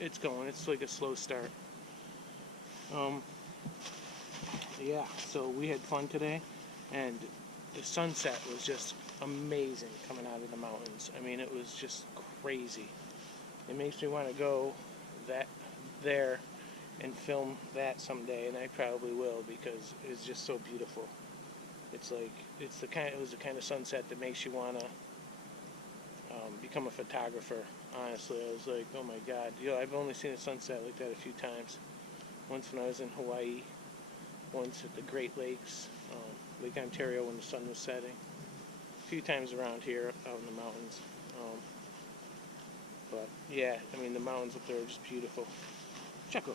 it's going. It's like a slow start. Yeah, so we had fun today, and the sunset was just amazing coming out of the mountains. I mean, it was just crazy. It makes me want to go there and film that someday, and I probably will, because it's just so beautiful. It was the kind of sunset that makes you want to become a photographer. Honestly, I was like, oh my God, I've only seen a sunset like that a few times. Once when I was in Hawaii, once at the Great Lakes, Lake Ontario when the sun was setting, a few times around here out in the mountains. But yeah, I mean, the mountains up there are just beautiful. Choco.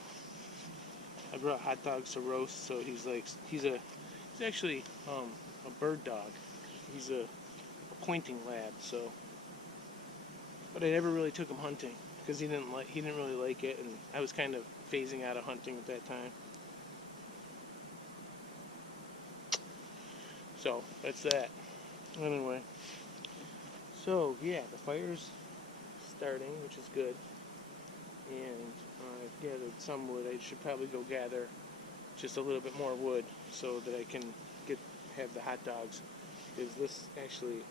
I brought hot dogs to roast, so he's actually a bird dog. He's a pointing lab, so. But I never really took him hunting because he didn't really like it, and I was kind of phasing out of hunting at that time. So that's that. Anyway, so yeah, the fire's starting, which is good, and I've gathered some wood. I should probably go gather just a little bit more wood so that I can have the hot dogs, because this actually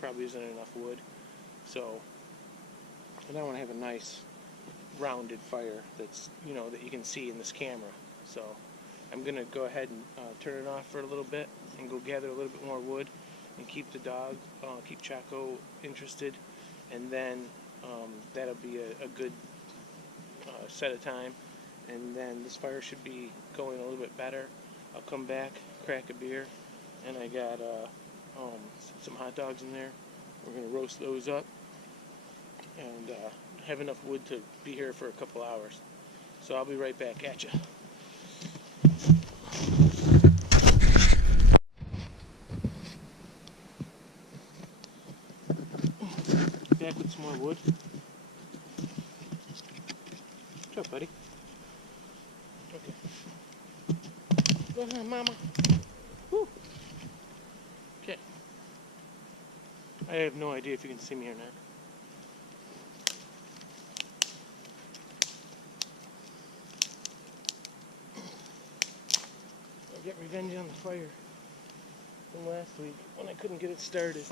probably isn't enough wood. So, and I want to have a nice rounded fire that's, that you can see in this camera. So I'm gonna go ahead and turn it off for a little bit and go gather a little bit more wood and keep keep Choco interested, and then that'll be a good set of time, and then this fire should be going a little bit better. I'll come back, crack a beer, and I got some hot dogs in there. We're gonna roast those up and have enough wood to be here for a couple hours. So I'll be right back at you. Back with some more wood. What's up, buddy? Okay. Go ahead, Mama. Woo. Okay. I have no idea if you can see me or not. I'll get revenge on the fire from last week when I couldn't get it started.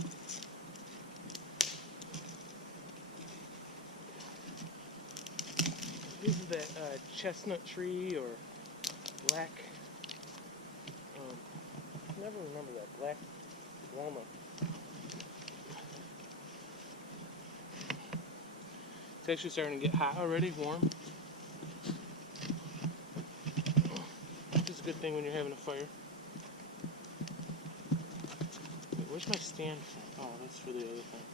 This is that chestnut tree or black, I never remember that, black walnut. It's actually starting to get hot already, warm. Which is a good thing when you're having a fire. Wait, where's my stand? Oh, that's for the other thing.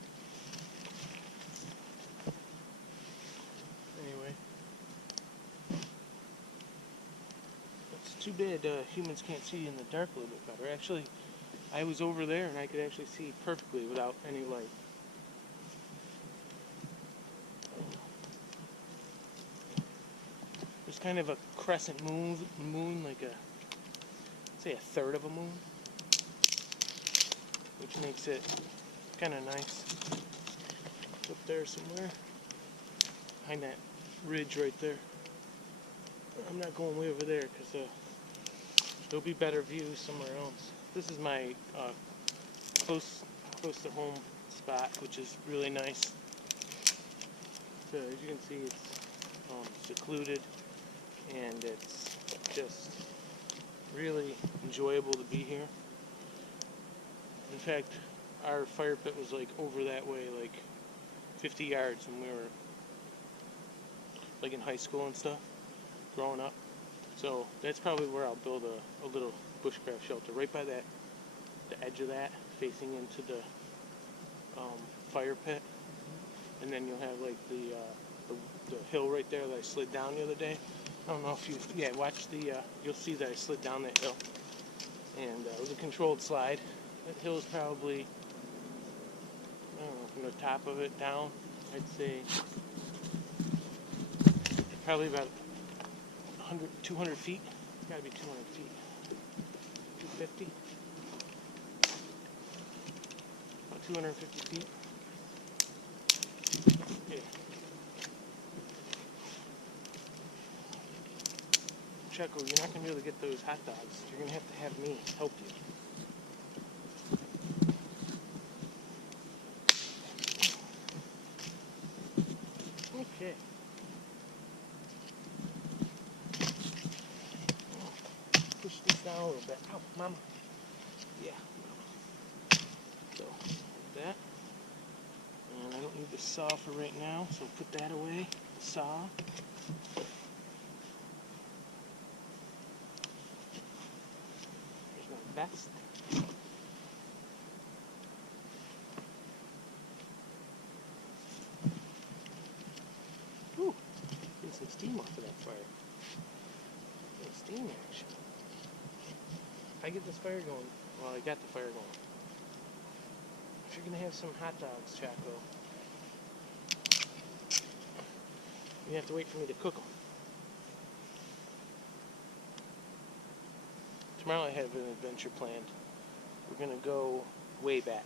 Anyway. It's too bad humans can't see in the dark a little bit better. Actually, I was over there and I could actually see perfectly without any light. There's kind of a crescent moon, like say a third of a moon, which makes it kind of nice. It's up there somewhere, behind that ridge right there. I'm not going way over there because there'll be better views somewhere else. This is my close to home spot, which is really nice. So as you can see, it's secluded, and it's just really enjoyable to be here. In fact, our fire pit was like over that way, like 50 yards when we were like in high school and stuff, growing up. So that's probably where I'll build a little bushcraft shelter, right by the edge of that, facing into the fire pit. And then you'll have like the hill right there that I slid down the other day. I don't know if watch you'll see that I slid down that hill. And it was a controlled slide. That hill is probably, I don't know, from the top of it down, I'd say probably about 200 feet. It's gotta be 200 feet. 250? About 250 feet. Yeah. Choco, you're not going to be able to get those hot dogs. You're going to have me help you. Okay. Push this down a little bit. Ow, mama. Yeah. So, like that. And I don't need the saw for right now, so put that away. The saw. There's my vest. Ooh, getting some steam off of that fire. Steam action. If I get this fire going, well, I got the fire going. If you're gonna have some hot dogs, Choco, you have to wait for me to cook them. Tomorrow I have an adventure planned. We're gonna go way back.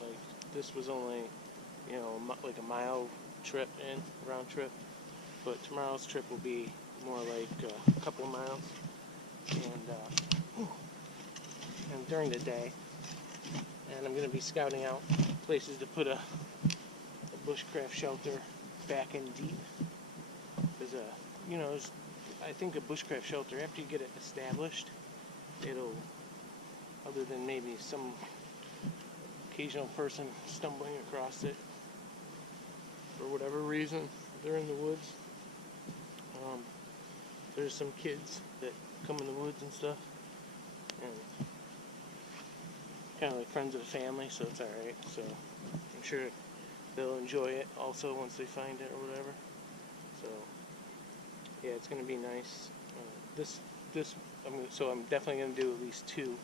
Like, this was only, you know, like a mile trip round trip. But tomorrow's trip will be more like a couple of miles. And during the day. And I'm gonna be scouting out places to put a bushcraft shelter back in deep. There's you know, I think a bushcraft shelter, after you get it established, it'll, other than maybe some occasional person stumbling across it for whatever reason, they're in the woods. There's some kids that come in the woods and stuff, and kind of like friends of the family, so it's alright. So I'm sure they'll enjoy it also once they find it or whatever. So yeah, it's gonna be nice. So I'm definitely gonna do at least 2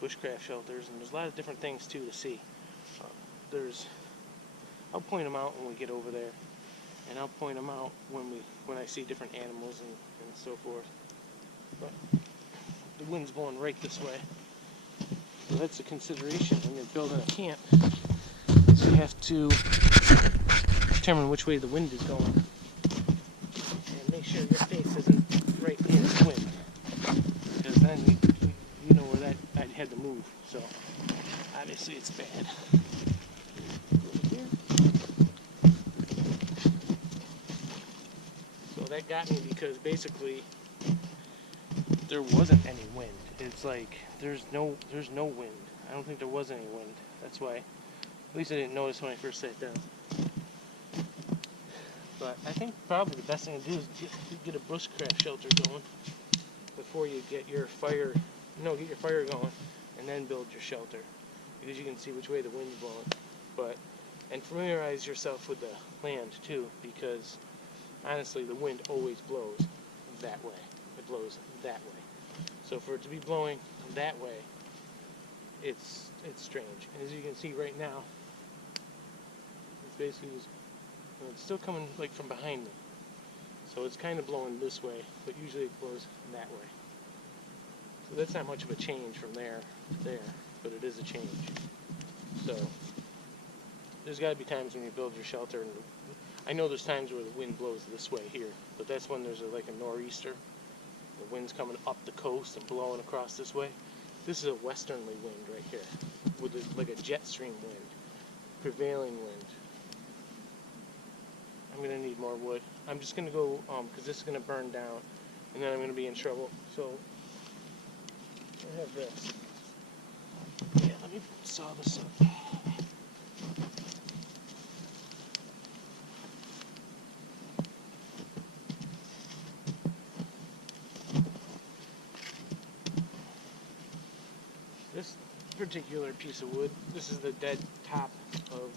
bushcraft shelters, and there's a lot of different things too to see. I'll point them out when we get over there, and I'll point them out when I see different animals and so forth. But the wind's blowing right this way. So that's a consideration when you're building a camp. So you have to determine which way the wind is going. And make sure your face isn't right in the wind. Because then you know where that I'd had to move. So obviously it's bad. So that got me because basically there wasn't any wind. It's like there's no wind. I don't think there was any wind. That's why, at least I didn't notice when I first sat down. But I think probably the best thing to do is get a bushcraft shelter going before you get your fire. No, get your fire going and then build your shelter, because you can see which way the wind's blowing. And familiarize yourself with the land too, because honestly, the wind always blows that way. It blows that way. So for it to be blowing that way, it's strange. And as you can see right now, it's basically it's still coming like from behind me. So it's kind of blowing this way, but usually it blows that way. So that's not much of a change from there to there, but it is a change. So there's got to be times when you build your shelter, and I know there's times where the wind blows this way here, but that's when there's like a nor'easter. The wind's coming up the coast and blowing across this way. This is a westerly wind right here, with like a jet stream wind, prevailing wind. I'm gonna need more wood. I'm just gonna go, because this is gonna burn down, and then I'm gonna be in trouble. So I have this. Yeah, let me saw this up. This particular piece of wood, this is the dead top of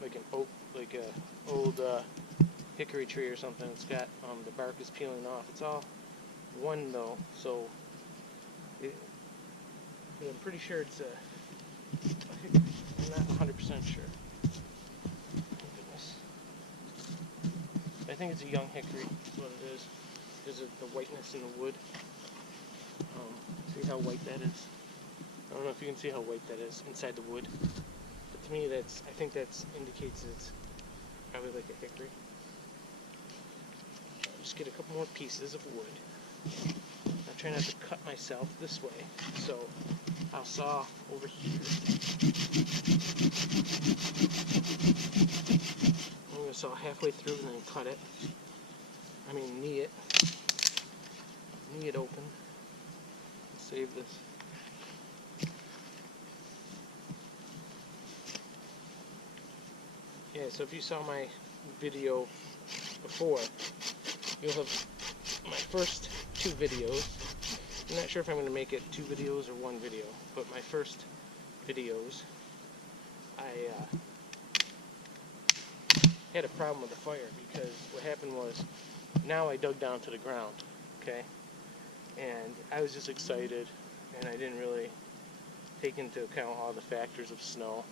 like an oak, like a old hickory tree or something. It's got the bark is peeling off. It's all one though, so I'm pretty sure it's a hickory. I'm not 100% sure. Oh goodness. I think it's a young hickory. Is what it is. Because of the whiteness in the wood. See how white that is? I don't know if you can see how white that is inside the wood. But to me, I think that indicates it's probably like a hickory. just get a couple more pieces of wood. I try not to cut myself this way, so I'll saw over here. I'm going to saw halfway through and then cut it. I mean, knee it open. Save this. Yeah, so if you saw my video before, you'll have my first 2 videos. I'm not sure if I'm going to make it 2 videos or 1 video, but my first videos, I had a problem with the fire because what happened was, now I dug down to the ground, okay? And I was just excited, and I didn't really take into account all the factors of snow.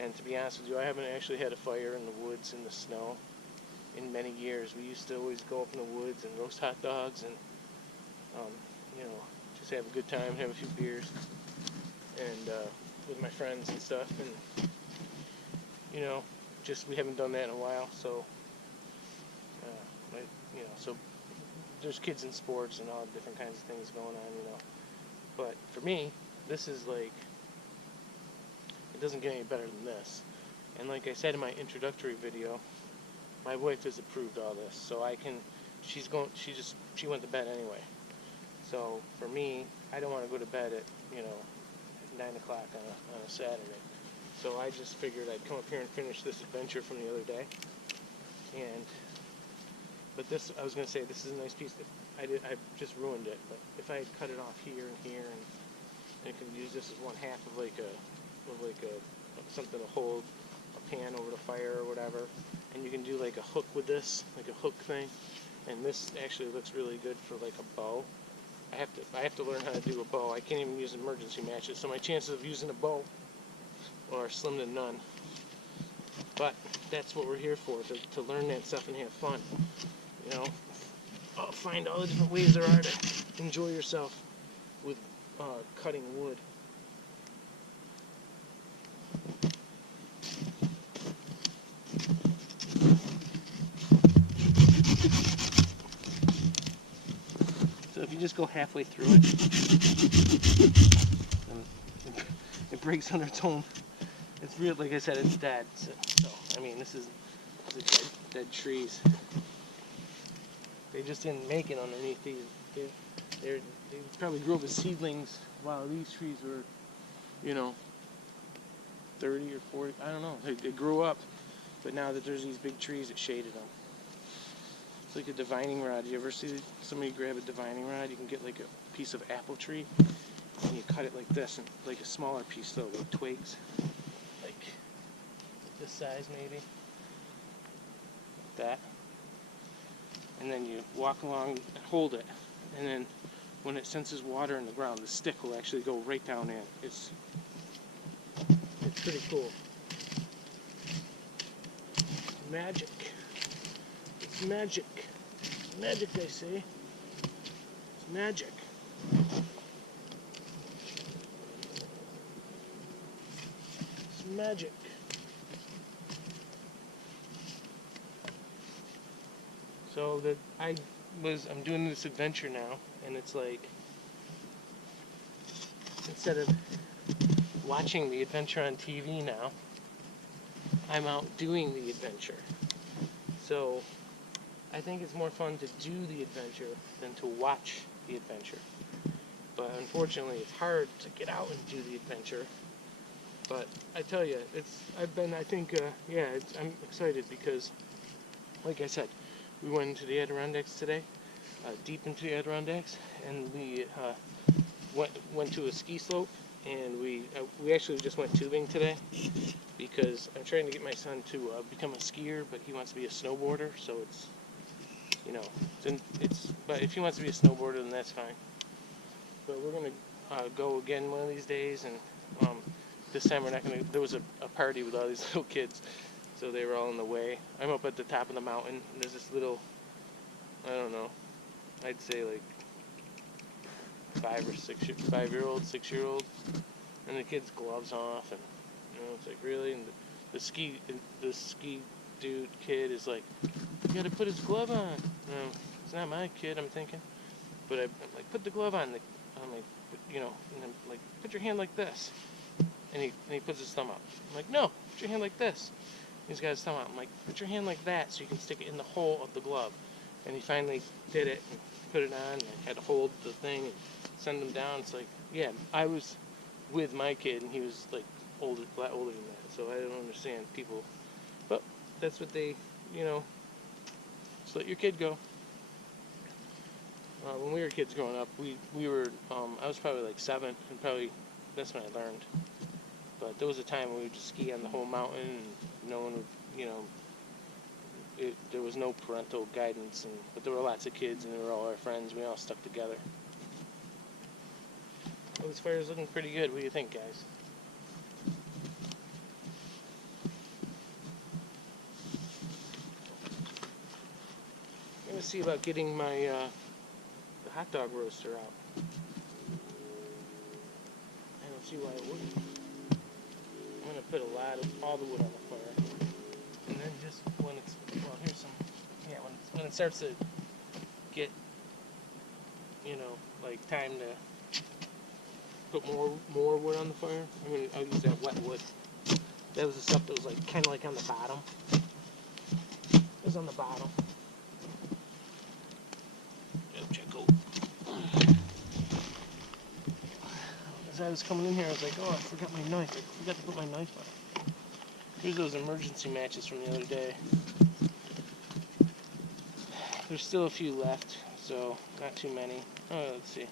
And to be honest with you, I haven't actually had a fire in the woods in the snow in many years. We used to always go up in the woods and roast hot dogs and, you know, just have a good time, have a few beers, and with my friends and stuff. And, you know, just we haven't done that in a while. So, you know, so there's kids in sports and all different kinds of things going on, you know. But for me, this is like, it doesn't get any better than this. And like I said in my introductory video, my wife has approved all this, so I can, she went to bed anyway. So for me, I don't want to go to bed at, you know, at 9 o'clock on a Saturday. So I just figured I'd come up here and finish this adventure from the other day. And, but this, I was going to say, this is a nice piece. I just ruined it, but if I had cut it off here and here, and I could use this as one half of like something to hold a pan over the fire or whatever, and you can do like a hook with this, like a hook thing, and this actually looks really good for like a bow. I have to learn how to do a bow. I can't even use emergency matches, so my chances of using a bow are slim to none. But that's what we're here for, to learn that stuff and have fun. You know, find all the different ways there are to enjoy yourself with cutting wood. So if you just go halfway through it, it breaks on its own. It's real, like I said, it's dead. So I mean, this is dead trees. They just didn't make it underneath these. They probably grew up as seedlings while these trees were, you know, 30 or 40. I don't know. They grew up, but now that there's these big trees, it shaded them. It's like a divining rod. You ever see somebody grab a divining rod? You can get like a piece of apple tree, and you cut it like this, and like a smaller piece though, like twigs, like this size maybe, like that. And then you walk along and hold it, and then when it senses water in the ground, the stick will actually go right down in. It's pretty cool. Magic. It's magic. It's magic, they say. It's magic. It's magic. So I'm doing this adventure now, and it's like, instead of watching the adventure on TV now, I'm out doing the adventure. So I think it's more fun to do the adventure than to watch the adventure. But unfortunately, it's hard to get out and do the adventure. But I tell you, I'm excited because, like I said, we went into the Adirondacks today, deep into the Adirondacks, and we went to a ski slope, and we actually just went tubing today because I'm trying to get my son to become a skier, but he wants to be a snowboarder, so it's, you know, but if he wants to be a snowboarder, then that's fine. But we're going to go again one of these days, and this time we're not going to, there was a party with all these little kids, so they were all in the way. I'm up at the top of the mountain, and there's this little, I don't know, I'd say like 5-year-old, 6-year-old, and the kid's gloves off, and you know, it's like, really? And the ski kid is like You gotta put his glove on. No, it's not my kid, I'm thinking. But I'm like, put the glove on. I'm like, you know, and I'm like, put your hand like this. And he puts his thumb up. I'm like, no, put your hand like this. He's got his thumb out. I'm like, put your hand like that so you can stick it in the hole of the glove. And he finally did it and put it on. And I had to hold the thing and send him down. It's like, yeah, I was with my kid and he was like a lot older than that. So I don't understand people. But that's what they, you know, just let your kid go. When we were kids growing up, we were, I was probably like 7, and probably that's when I learned. But there was a time when we would just ski on the whole mountain, and no one would, you know, there was no parental guidance, but there were lots of kids, and they were all our friends. We all stuck together. Well, this fire's looking pretty good. What do you think, guys? I'm going to see about getting my the hot dog roaster out. I don't see why it wouldn't. I'm going to put all the wood on the fire. And then just when it's, well, here's some, yeah, when it starts to get, you know, like time to put more wood on the fire, I'll use that wet wood. That was the stuff that was like kind of like on the bottom. It was on the bottom. Choco. As I was coming in here, I was like, oh, I forgot my knife. I forgot to put my knife on. Here's those emergency matches from the other day. There's still a few left, so not too many. Oh, let's see.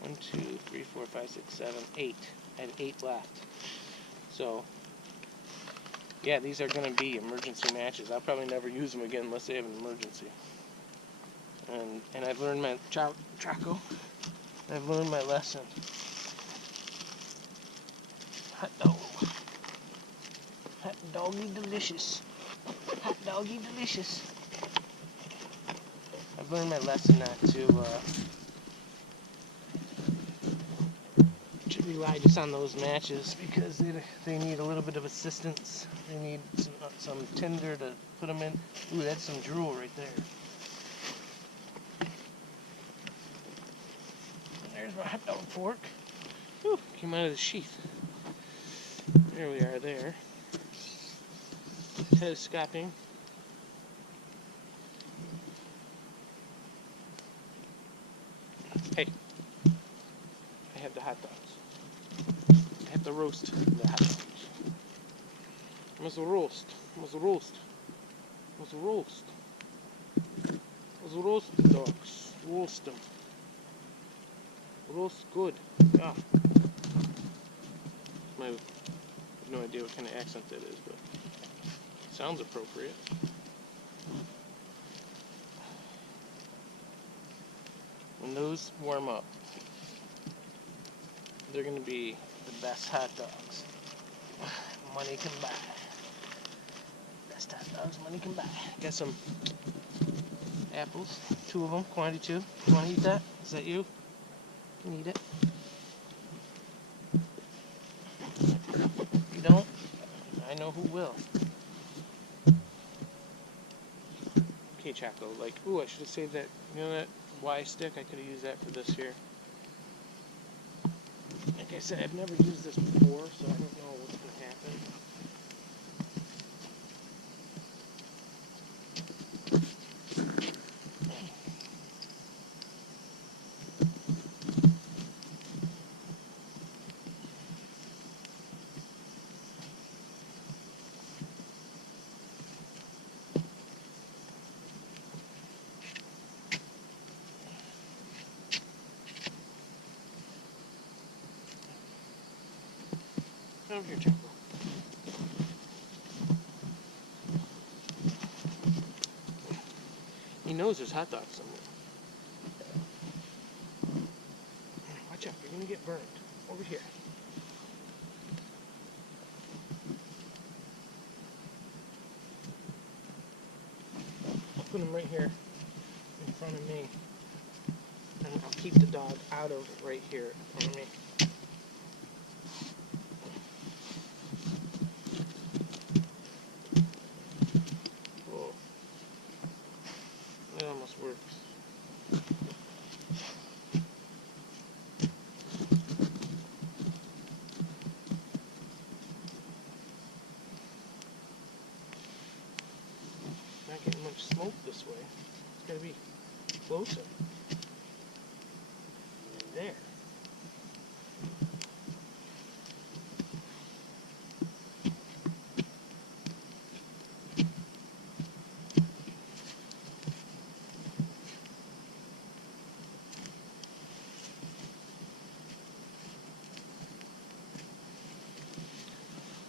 1, 2, 3, 4, 5, 6, 7, 8. I have 8 left. So, yeah, these are going to be emergency matches. I'll probably never use them again unless they have an emergency. And I've learned my Choco. I've learned my lesson. Hot dog. Hot doggy delicious. Hot doggy delicious. I've learned my lesson not to rely just on those matches because they need a little bit of assistance. They need some tinder to put them in. Ooh, that's some drool right there. There's my hot dog fork. Whew, came out of the sheath. There we are there. Telescoping. Hey, I have the hot dogs. I have to roast the hot dogs. I must roast. The dogs. Roast them. Roast good. Ah. I have no idea what kind of accent that is, but it sounds appropriate. When those warm up, they're going to be the best hot dogs money can buy. Best hot dogs money can buy. Got some apples, 2 of them, quantity 2. You want to eat that? Is that you? You can eat it. If you don't, I know who will. Okay, Choco, like, ooh, I should have saved that, you know that Y stick? I could have used that for this here. Like I said, I've never used this before, so I don't know what's going to happen. Come here, Choco. He knows there's hot dogs somewhere. Watch out, you're going to get burned. Over here. I'll put him right here in front of me. And I'll keep the dog out of right here in front of me. much smoke this way. It's gotta be closer. There.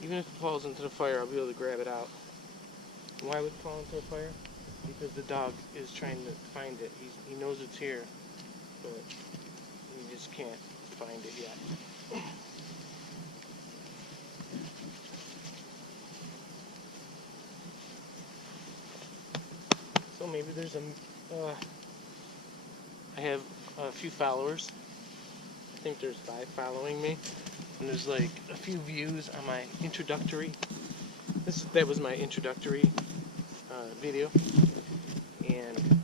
Even if it falls into the fire, I'll be able to grab it out. Why would it fall into the fire? Because the dog is trying to find it. He knows it's here, but he just can't find it yet. So maybe there's I have a few followers. I think there's 5 following me. And there's like a few views on my introductory. That was my introductory video, and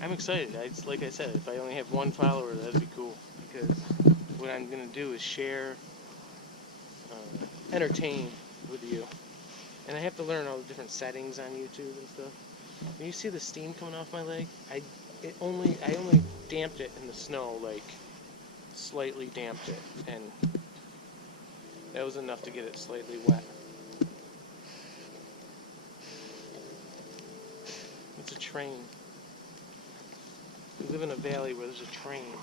I'm excited. Like I said, if I only have 1 follower, that'd be cool. Because what I'm gonna do is share, entertain with you, and I have to learn all the different settings on YouTube and stuff. When you see the steam coming off my leg, I only damped it in the snow, like slightly damped it, and that was enough to get it slightly wet. It's a train. We live in a valley where there's a train.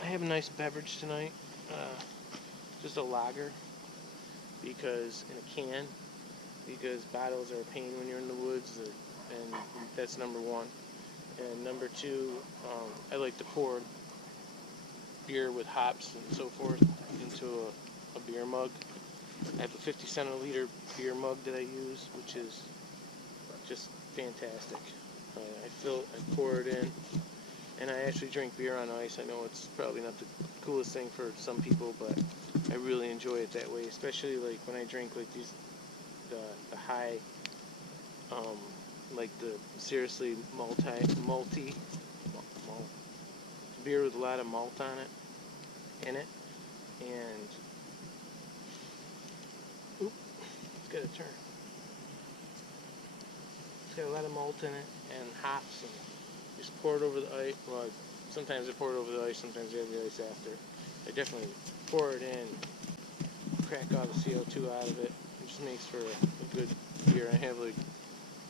I have a nice beverage tonight, just a lager, because in a can, because bottles are a pain when you're in the woods, and that's number 1. And number 2, I like to pour beer with hops and so forth into a beer mug. I have a 50 centiliter beer mug that I use, which is just fantastic. I pour it in, and I actually drink beer on ice. I know it's probably not the coolest thing for some people, but I really enjoy it that way, especially like when I drink like the high, like the seriously malty beer with a lot of malt in it, and it's got a turn. It's got a lot of malt in it and hops, and just pour it over the ice. Well, sometimes I pour it over the ice, sometimes I have the ice after. I definitely pour it in, crack all the CO2 out of it. It just makes for a good beer. I have like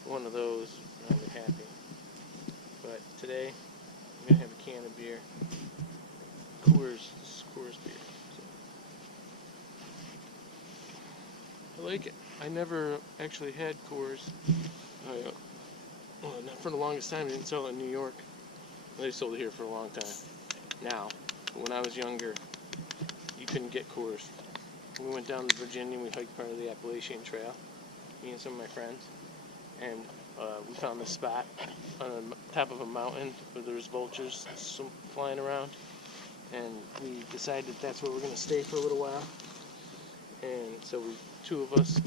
one of those, and I'll be happy. But today, I'm gonna have a can of beer. Coors beer. So, I like it. I never actually had Coors. Not for the longest time. They didn't sell it in New York. They sold it here for a long time. Now, but when I was younger, you couldn't get Coors. We went down to Virginia. We hiked part of the Appalachian Trail, me and some of my friends, and we found this spot on the top of a mountain where there was vultures flying around, and we decided that's where we're going to stay for a little while. And so 2 of us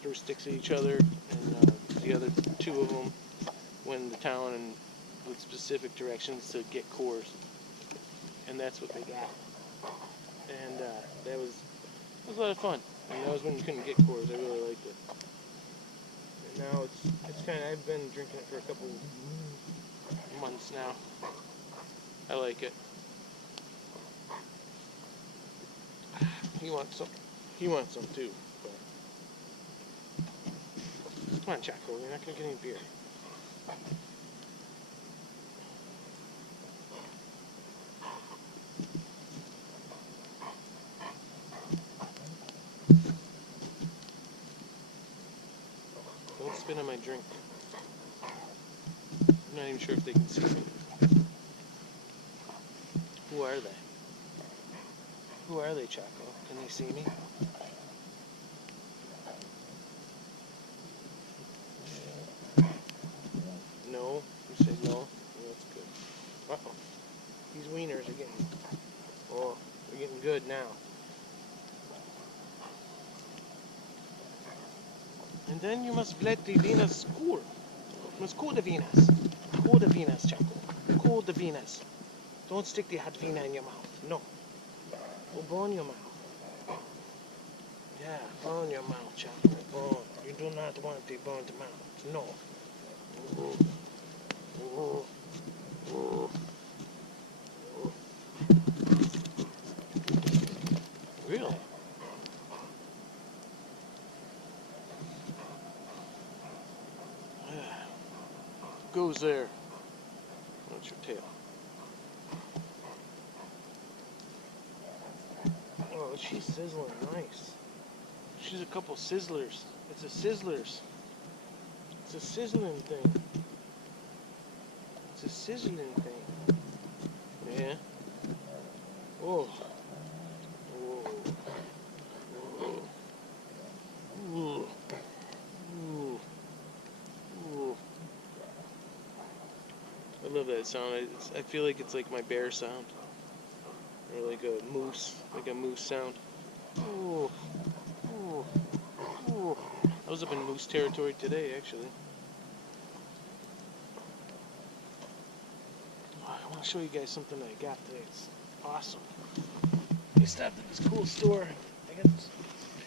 threw sticks at each other, and the other 2 of them went into town and with specific directions to get Coors, and that's what they got. And that was a lot of fun. And that was when you couldn't get Coors. I really liked it. And now it's kind of, I've been drinking it for a couple months now. I like it. He wants some too. But come on, Choco, you're not gonna get any beer. Don't spit on my drink. I'm not even sure if they can see me. Who are they? Who are they, Choco? Can they see me? No? You said no? Oh, that's good. Uh-oh. These wieners are getting... Oh, they're getting good now. And then you must let the Venus cool. You must cool the Venus. Cool the Venus, Choco. Cool the Venus. Don't stick the hot Vina in your mouth. No. Go burn your mouth. Yeah, burn your mouth, Choco. Burn. You do not want the burnt mouth. No. Really? Goes there. What's your tail? Oh, she's sizzling nice. She's a couple sizzlers. It's a sizzlers. It's a sizzling thing. It's a sizzling thing. Yeah. Oh. Oh. Oh. Ooh. Ooh. Ooh. I love that sound. I feel like it's like my bear sound. Or like a moose sound. Ooh. Ooh. Ooh. I was up in moose territory today, actually. I want to show you guys something I got today. It's awesome. I stopped at this cool store. I got this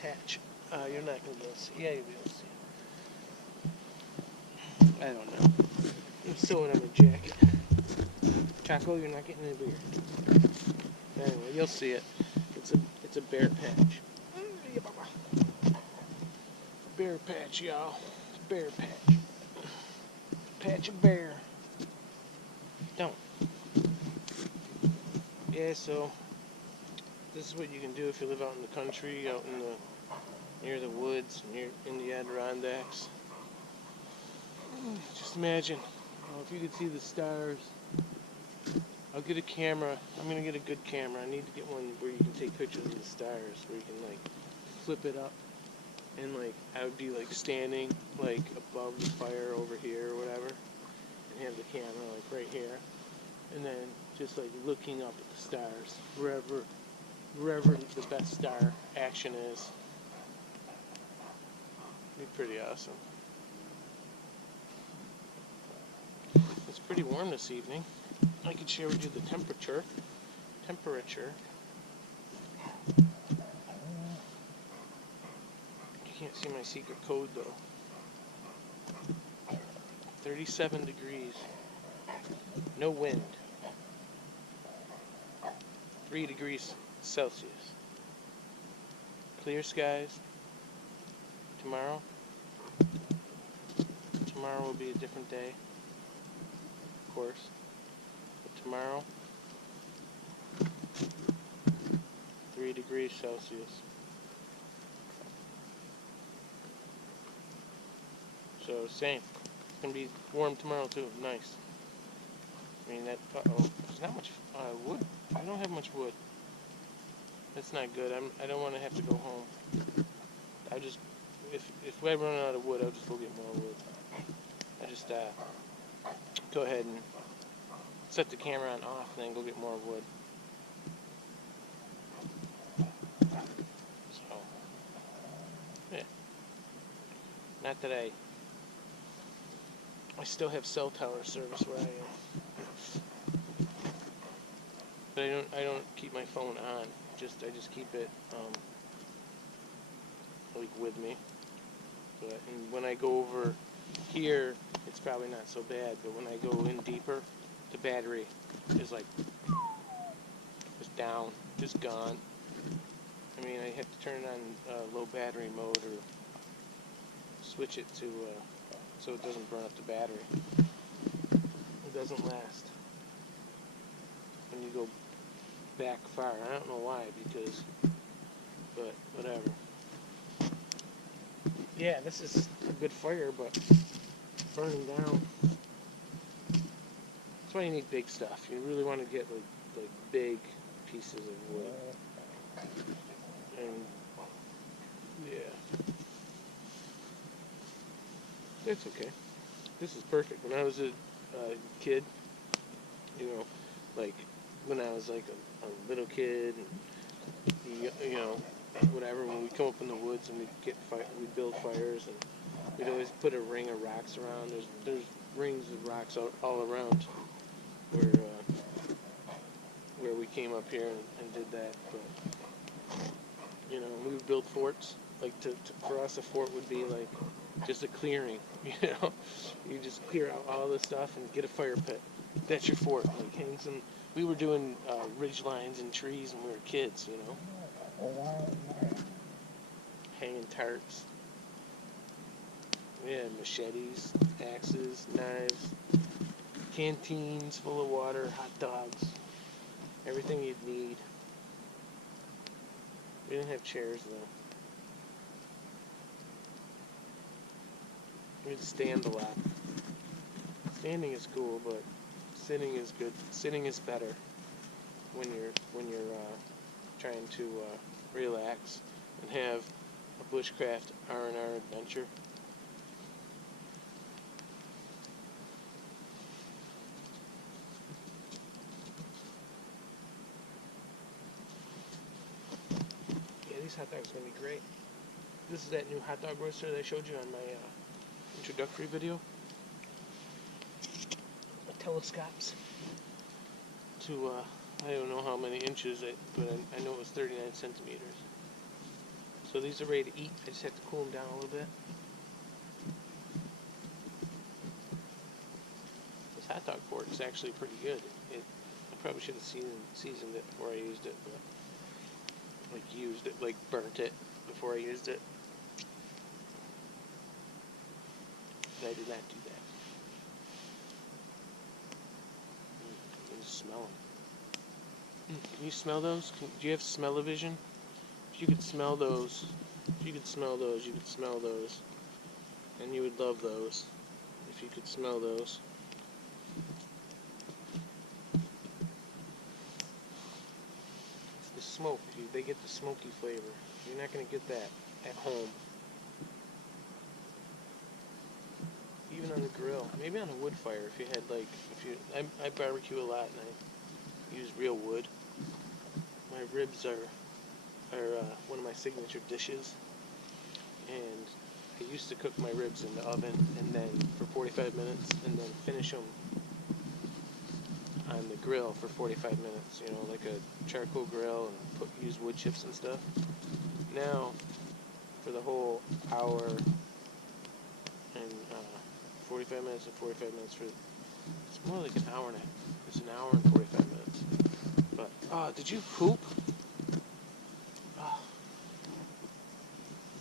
patch. You're not going to be able to see. Yeah, you'll be able to see. I don't know. I'm sewing on my jacket. Choco, you're not getting any bigger. Anyway, you'll see it. It's a bear patch. Bear patch, y'all. It's a bear patch. Patch of bear. Don't. Yeah, so this is what you can do if you live out in the country, out in the near the woods, near in the Adirondacks. Just imagine, if you could see the stars. I'll get a camera. I'm gonna get a good camera. I need to get one where you can take pictures of the stars, where you can like flip it up, and like I would be like standing like above the fire over here or whatever, and have the camera like right here, and then just like looking up at the stars wherever the best star action is. It'd be pretty awesome. It's pretty warm this evening. I could share with you the temperature. You can't see my secret code though. 37 degrees. No wind. 3 degrees Celsius. Clear skies. Tomorrow will be a different day. Of course. But tomorrow, 3 degrees Celsius. So same. It's gonna be warm tomorrow too. Nice. I mean that. There's not much wood. I don't have much wood. That's not good. I don't want to have to go home. I just if I run out of wood, I'll just go get more wood. I just go ahead and set the camera on off and then go get more wood. So yeah. Not that I still have cell tower service where I am. But I don't keep my phone on. I just keep it like with me. And when I go over here, it's probably not so bad. But when I go in deeper, the battery is like just down, just gone. I mean, I have to turn it on low battery mode or switch it to so it doesn't burn up the battery. It doesn't last when you go back far. I don't know why, but whatever. Yeah, this is a good fire, but burning down. That's why you need big stuff. You really want to get like big pieces of wood. And yeah, that's okay. This is perfect. When I was a kid, like when I was like a little kid, and you know, whatever. When we come up in the woods and we'd build fires, and we'd always put a ring of rocks around. There's rings of rocks all around where we came up here and did that. But we would build forts. like to cross a fort would be like just a clearing, you know. You just clear out all this stuff and get a fire pit. That's your fort. Like hang some. We were doing ridge lines and trees when we were kids, you know. Hanging tarps. We had machetes, axes, knives, canteens full of water, hot dogs, everything you'd need. We didn't have chairs though. We'd stand a lot. Standing is cool, but sitting is good. Sitting is better when you're trying to relax and have a Bushcraft R&R Adventure. Yeah, these hot dogs are gonna be great. This is that new hot dog roaster that I showed you on my introductory video. Telescopes to I don't know how many inches, but I know it was 39 centimeters. So these are ready to eat. I just have to cool them down a little bit. This hot dog fork is actually pretty good. I probably should have seasoned it before I used it, but like burnt it before I used it. But I did not do that. You can just smell them. Can you smell those? Do you have smell-o-vision? If you could smell those, you could smell those, and you would love those if you could smell those. It's the smoke. They get the smoky flavor. You're not going to get that at home. Even on the grill, maybe on a wood fire. If you had I barbecue a lot and I use real wood. My ribs are one of my signature dishes, and I used to cook my ribs in the oven and then for 45 minutes, and then finish them on the grill for 45 minutes. You know, like a charcoal grill, and use wood chips and stuff. Now, for the whole hour and 45 minutes and 45 minutes for, it's more like an hour and it's an hour and 45 minutes. But, did you poop? Oh,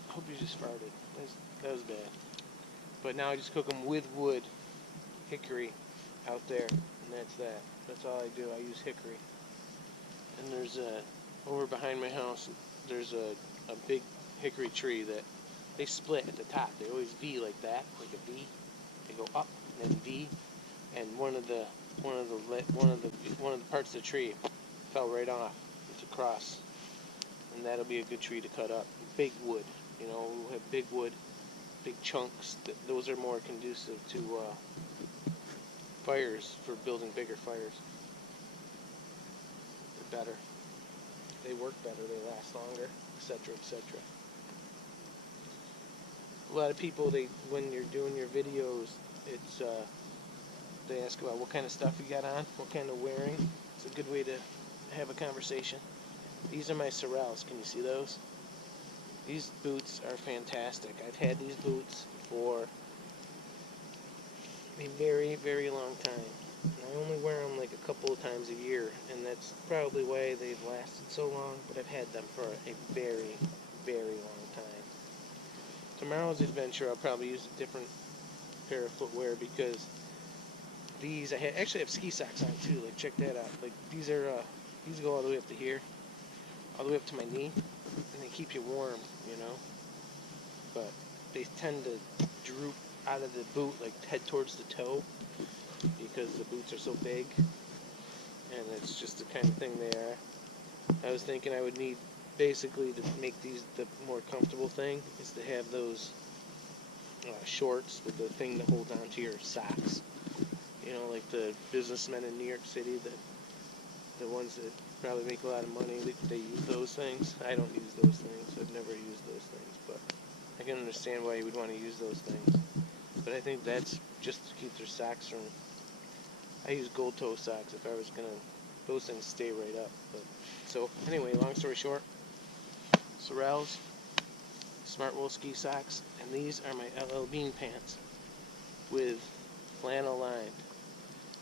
I hope you just farted. That was bad. But now I just cook them with wood, hickory, out there, and that's that. That's all I do. I use hickory. And there's over behind my house, there's a big hickory tree that they split at the top. They always V like that, like a V. They go up and then V, and one of the parts of the tree fell right off. It's a cross, and that'll be a good tree to cut up. Big wood, you know, we'll have big wood, big chunks. Those are more conducive to fires, for building bigger fires. They're better. They work better. They last longer, etc., etc. A lot of people, when you're doing your videos, it's they ask about what kind of stuff you got on, what kind of wearing. It's a good way to have a conversation. These are my Sorels. Can you see those? These boots are fantastic. I've had these boots for a very, very long time. I only wear them like a couple of times a year, and that's probably why they've lasted so long, but I've had them for a very, very long time. Tomorrow's adventure, I'll probably use a different pair of footwear, because these, I actually have ski socks on too. Like, check that out. Like, these go all the way up to here, all the way up to my knee, and they keep you warm, you know. But they tend to droop out of the boot, like head towards the toe, because the boots are so big, and it's just the kind of thing they are. I was thinking I would need, basically, to make these the more comfortable thing, is to have those shorts with the thing that holds onto your socks. You know, like the businessmen in New York City, the ones that probably make a lot of money, they use those things. I don't use those things. I've never used those things, but I can understand why you would want to use those things. But I think that's just to keep their socks from... I use gold toe socks if I was going to... Those things stay right up. But, so, anyway, long story short, Sorels, Smart Wool ski socks, and these are my LL Bean pants with flannel lined.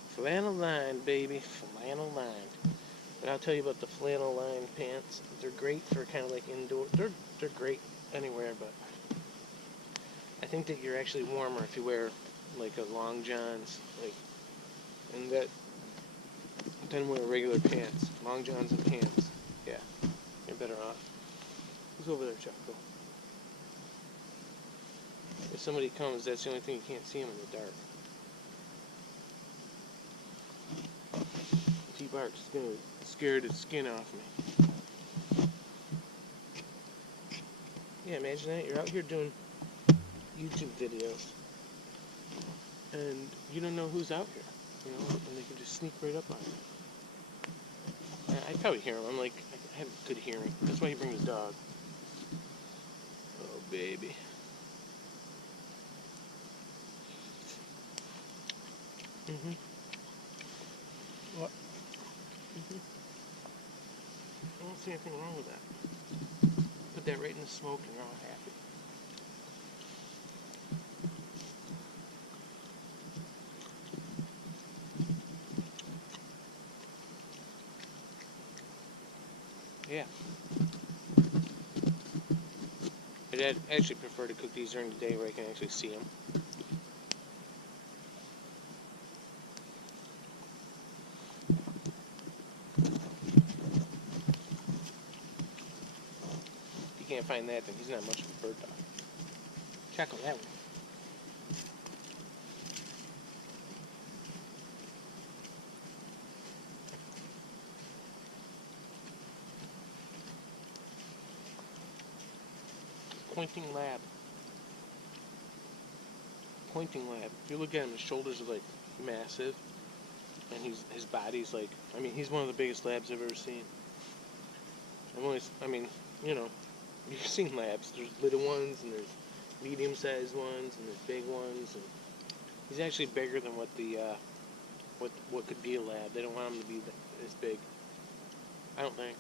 Flannel lined, baby, flannel lined. But I'll tell you about the flannel lined pants. They're great for kind of like indoor. They're great anywhere, but I think that you're actually warmer if you wear like a long johns, like, and that than wear regular pants, long johns and pants. Yeah, you're better off. Who's over there, Choco? If somebody comes, that's the only thing, you can't see them in the dark. If he barks, it's gonna scare the skin off me. Yeah, imagine that. You're out here doing YouTube videos, and you don't know who's out here, you know, and they can just sneak right up on you. I'd probably hear him. I have good hearing. That's why he brings his dog. Oh, baby. What? I don't see anything wrong with that. Put that right in the smoke and you're all happy. Yeah. I'd actually prefer to cook these during the day where I can actually see them. If you can't find that, then he's not much of a bird dog. Check on that one. Pointing lab. Pointing lab. If you look at him, his shoulders are like massive, and his body's like, I mean, he's one of the biggest labs I've ever seen. You know, you've seen labs. There's little ones, and there's medium-sized ones, and there's big ones. And he's actually bigger than what the what could be a lab. They don't want him to be this big. I don't think.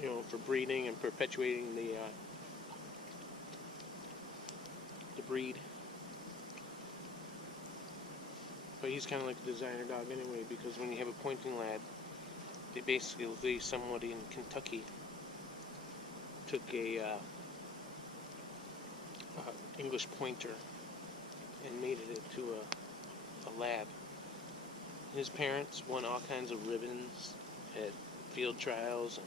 You know, for breeding and perpetuating the breed. But he's kind of like a designer dog anyway, because when you have a pointing lab, they basically, somebody in Kentucky took a English pointer and made it into a lab. His parents won all kinds of ribbons at field trials, and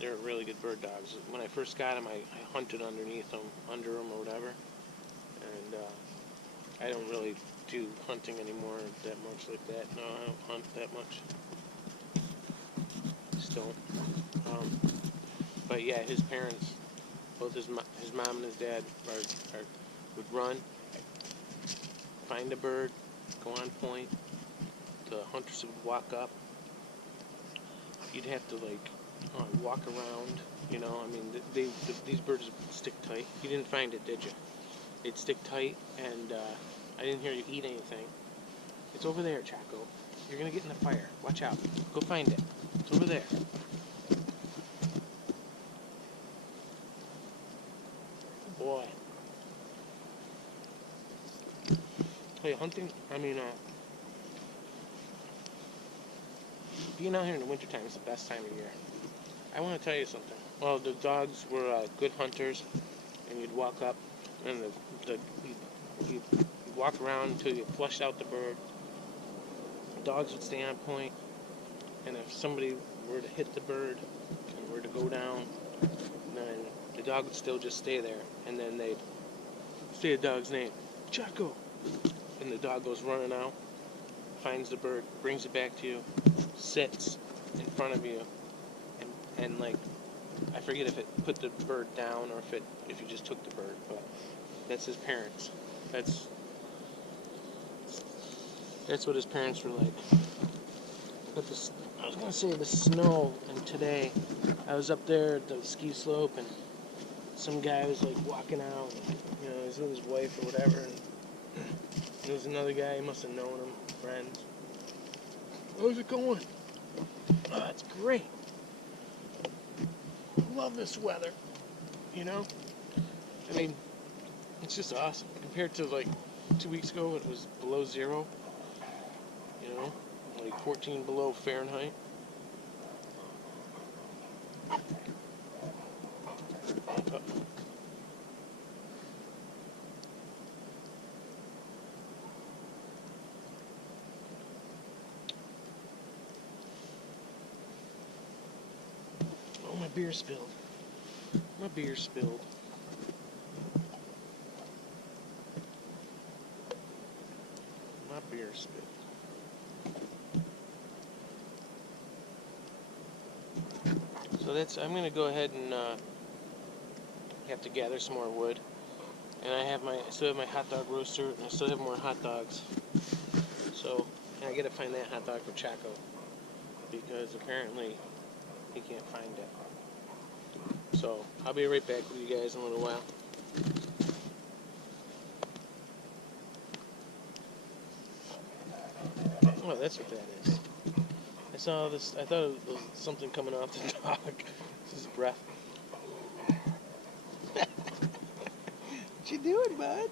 they're really good bird dogs. When I first got him, I hunted underneath them, under them or whatever, and I don't really do hunting anymore that much like that. No, I don't hunt that much. Just don't. But yeah, his parents, both his mom and his dad, would run, find a bird, go on point. The hunters would walk up. You'd have to like walk around. You know, I mean, these birds stick tight. You didn't find it, did you? They'd stick tight, and I didn't hear you eat anything. It's over there, Choco. You're gonna get in the fire. Watch out. Go find it. It's over there. Boy. Hey, hunting, being out here in the wintertime is the best time of year. I want to tell you something. Well, the dogs were good hunters, and you'd walk up, and you'd walk around until you flushed out the bird. The dogs would stay on point, and if somebody were to hit the bird and were to go down, then the dog would still just stay there, and then they'd say the dog's name, Choco, and the dog goes running out, finds the bird, brings it back to you, sits in front of you, and like, I forget if it put the bird down or if you just took the bird, but that's his parents. That's what his parents were like. But I was gonna say the snow, and today I was up there at the ski slope, and some guy was like walking out, and, you know, he was with his wife or whatever, and there was another guy, he must have known him, friends. How's it going? Oh, it's great. love this weather, you know? I mean, it's just awesome compared to like 2 weeks ago when it was below zero, you know, like 14 below Fahrenheit. Oh, my beer spilled. My beer spilled. My beer spilled. So that's, I'm going to go ahead and have to gather some more wood. And I still have my hot dog roaster, and I still have more hot dogs. So, and I got to find that hot dog for Choco, because apparently he can't find it. So, I'll be right back with you guys in a little while. Oh, that's what that is. I saw this, I thought it was something coming off the dog. This is breath. What you doing, bud?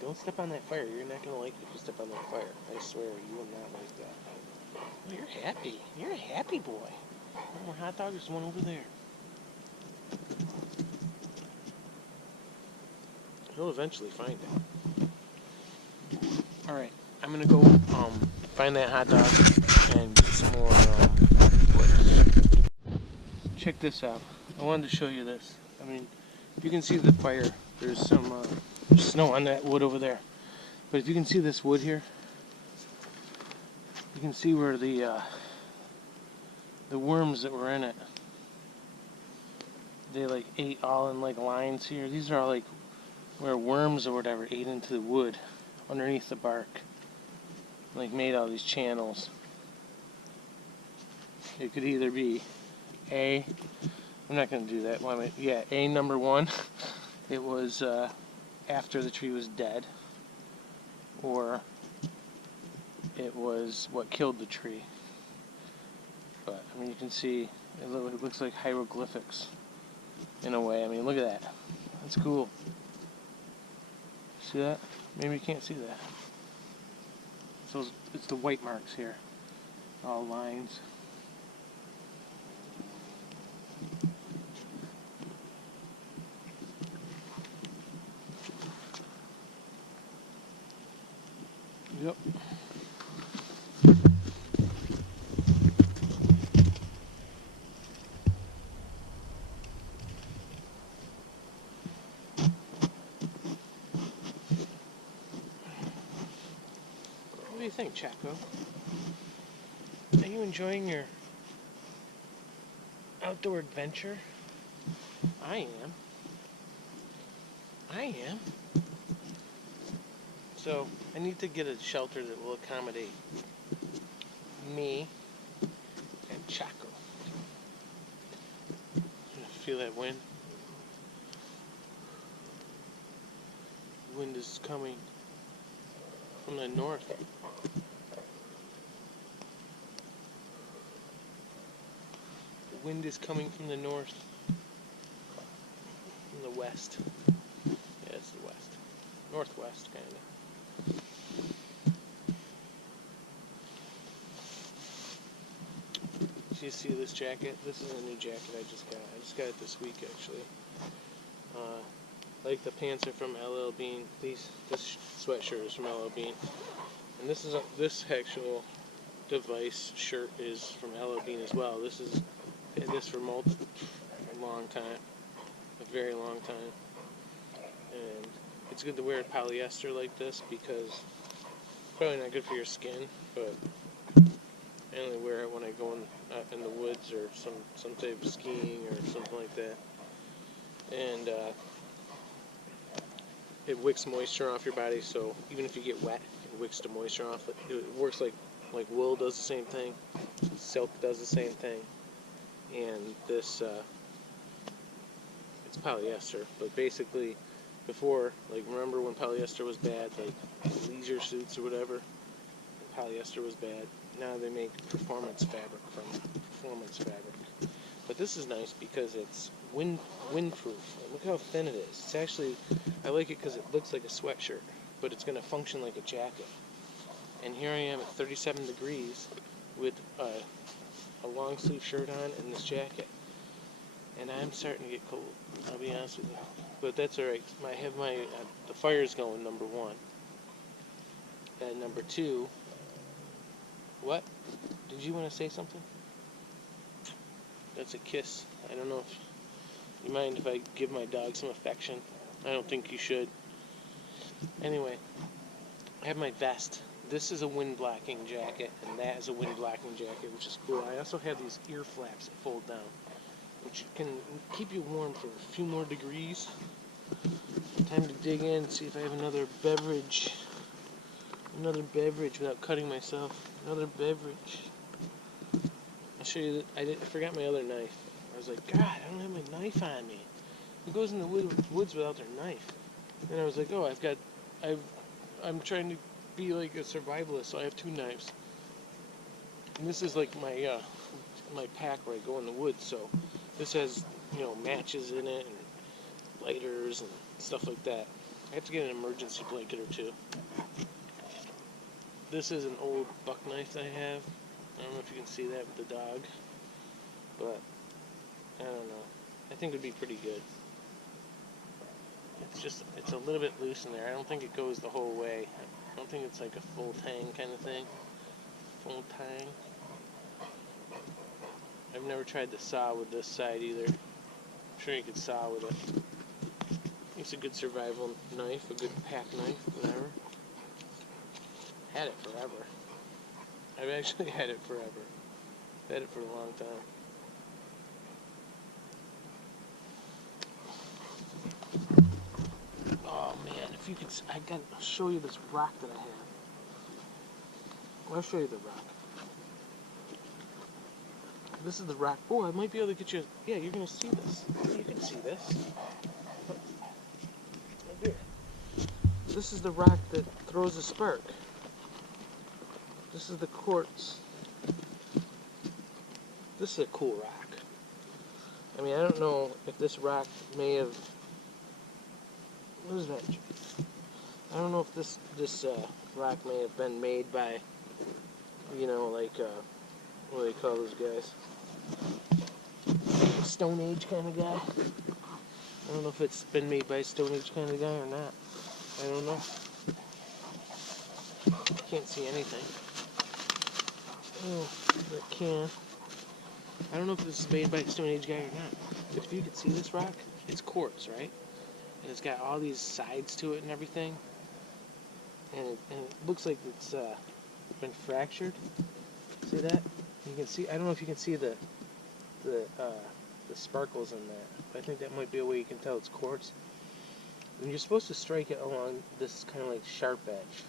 Don't step on that fire. You're not going to like it if you step on that fire. I swear, you will not like that. Oh, you're happy. You're a happy boy. One more hot dog. There's one over there. He'll eventually find it. Alright, I'm going to go find that hot dog and get some more wood. Check this out. I wanted to show you this. I mean, you can see the fire. There's some snow on that wood over there. But if you can see this wood here, you can see where the worms that were in it, they like ate all in like lines here. These are all like where worms or whatever ate into the wood underneath the bark, like made all these channels. It could either be I'm not going to do that. A, number one, it was after the tree was dead, or it was what killed the tree. But, I mean, you can see, it looks like hieroglyphics in a way. I mean, look at that. That's cool. See that? Maybe you can't see that. So it's the white marks here. All lines. Yep. What do you think, Choco? Are you enjoying your outdoor adventure? I am. I am. So, I need to get a shelter that will accommodate me and Choco. Feel that wind? The wind is coming from the north. The wind is coming from the north. From the west. Yeah, it's the west. Northwest, kind of. Do you see this jacket? This is a new jacket I just got. I just got it this week, actually. Like the pants are from LL Bean. This sweatshirt is from LL Bean. And this actual device shirt is from LL Bean as well. This is this for a long time, a very long time. And it's good to wear polyester like this because it's probably not good for your skin, but I only wear it when I go in the woods or some type of skiing or something like that. And it wicks moisture off your body, so even if you get wet, it wicks the moisture off. It works like wool does the same thing, silk does the same thing, and this it's polyester. But basically, before, like, remember when polyester was bad, like leisure suits or whatever, polyester was bad. Now they make performance fabric from performance fabric. But this is nice because it's windproof. And look how thin it is. It's actually, I like it because it looks like a sweatshirt, but it's going to function like a jacket. And here I am at 37 degrees with a long sleeve shirt on and this jacket. And I'm starting to get cold, I'll be honest with you. But that's alright. I have the fire's going, number one. And number two, what? Did you want to say something? That's a kiss. I don't know if you mind if I give my dog some affection. I don't think you should. Anyway, I have my vest. This is a wind blocking jacket, and that is a wind blocking jacket, which is cool. I also have these ear flaps that fold down, which can keep you warm for a few more degrees. Time to dig in and see if I have another beverage. Another beverage without cutting myself. Another beverage. I'll show you. I forgot my other knife. I was like, God, I don't have my knife on me. Who goes in the woods without their knife? And I was like, oh, I'm trying to be like a survivalist, so I have 2 knives. And this is like my my pack where I go in the woods. So this has, you know, matches in it and lighters and stuff like that. I have to get an emergency blanket or 2. This is an old buck knife that I have. I don't know if you can see that with the dog, but I don't know. I think it would be pretty good. It's a little bit loose in there. I don't think it goes the whole way. I don't think it's like a full tang kind of thing. Full tang. I've never tried to saw with this side either. I'm sure you could saw with it. It's a good survival knife, a good pack knife, whatever. Had it forever. I've actually had it forever. I've had it for a long time. Oh man, if you could, I gotta show you this rock that I have. I'll show you the rock. This is the rock. Oh, I might be able to get you. Yeah, you're gonna see this. You can see this. Right here. This is the rock that throws a spark. This is the quartz. This is a cool rock. I mean, I don't know if this rock may have. What is that? I don't know if this rock may have been made by, you know, like what do they call those guys? A Stone Age kind of guy. I don't know if it's been made by a Stone Age kind of guy or not. I don't know. Can't see anything. Oh, I can. I don't know if this is made by a Stone Age guy or not. But if you could see this rock, it's quartz, right? And it's got all these sides to it and everything. And it looks like it's been fractured. See that? You can see. I don't know if you can see the sparkles in that. But I think that might be a way you can tell it's quartz. And you're supposed to strike it along this kind of like sharp edge.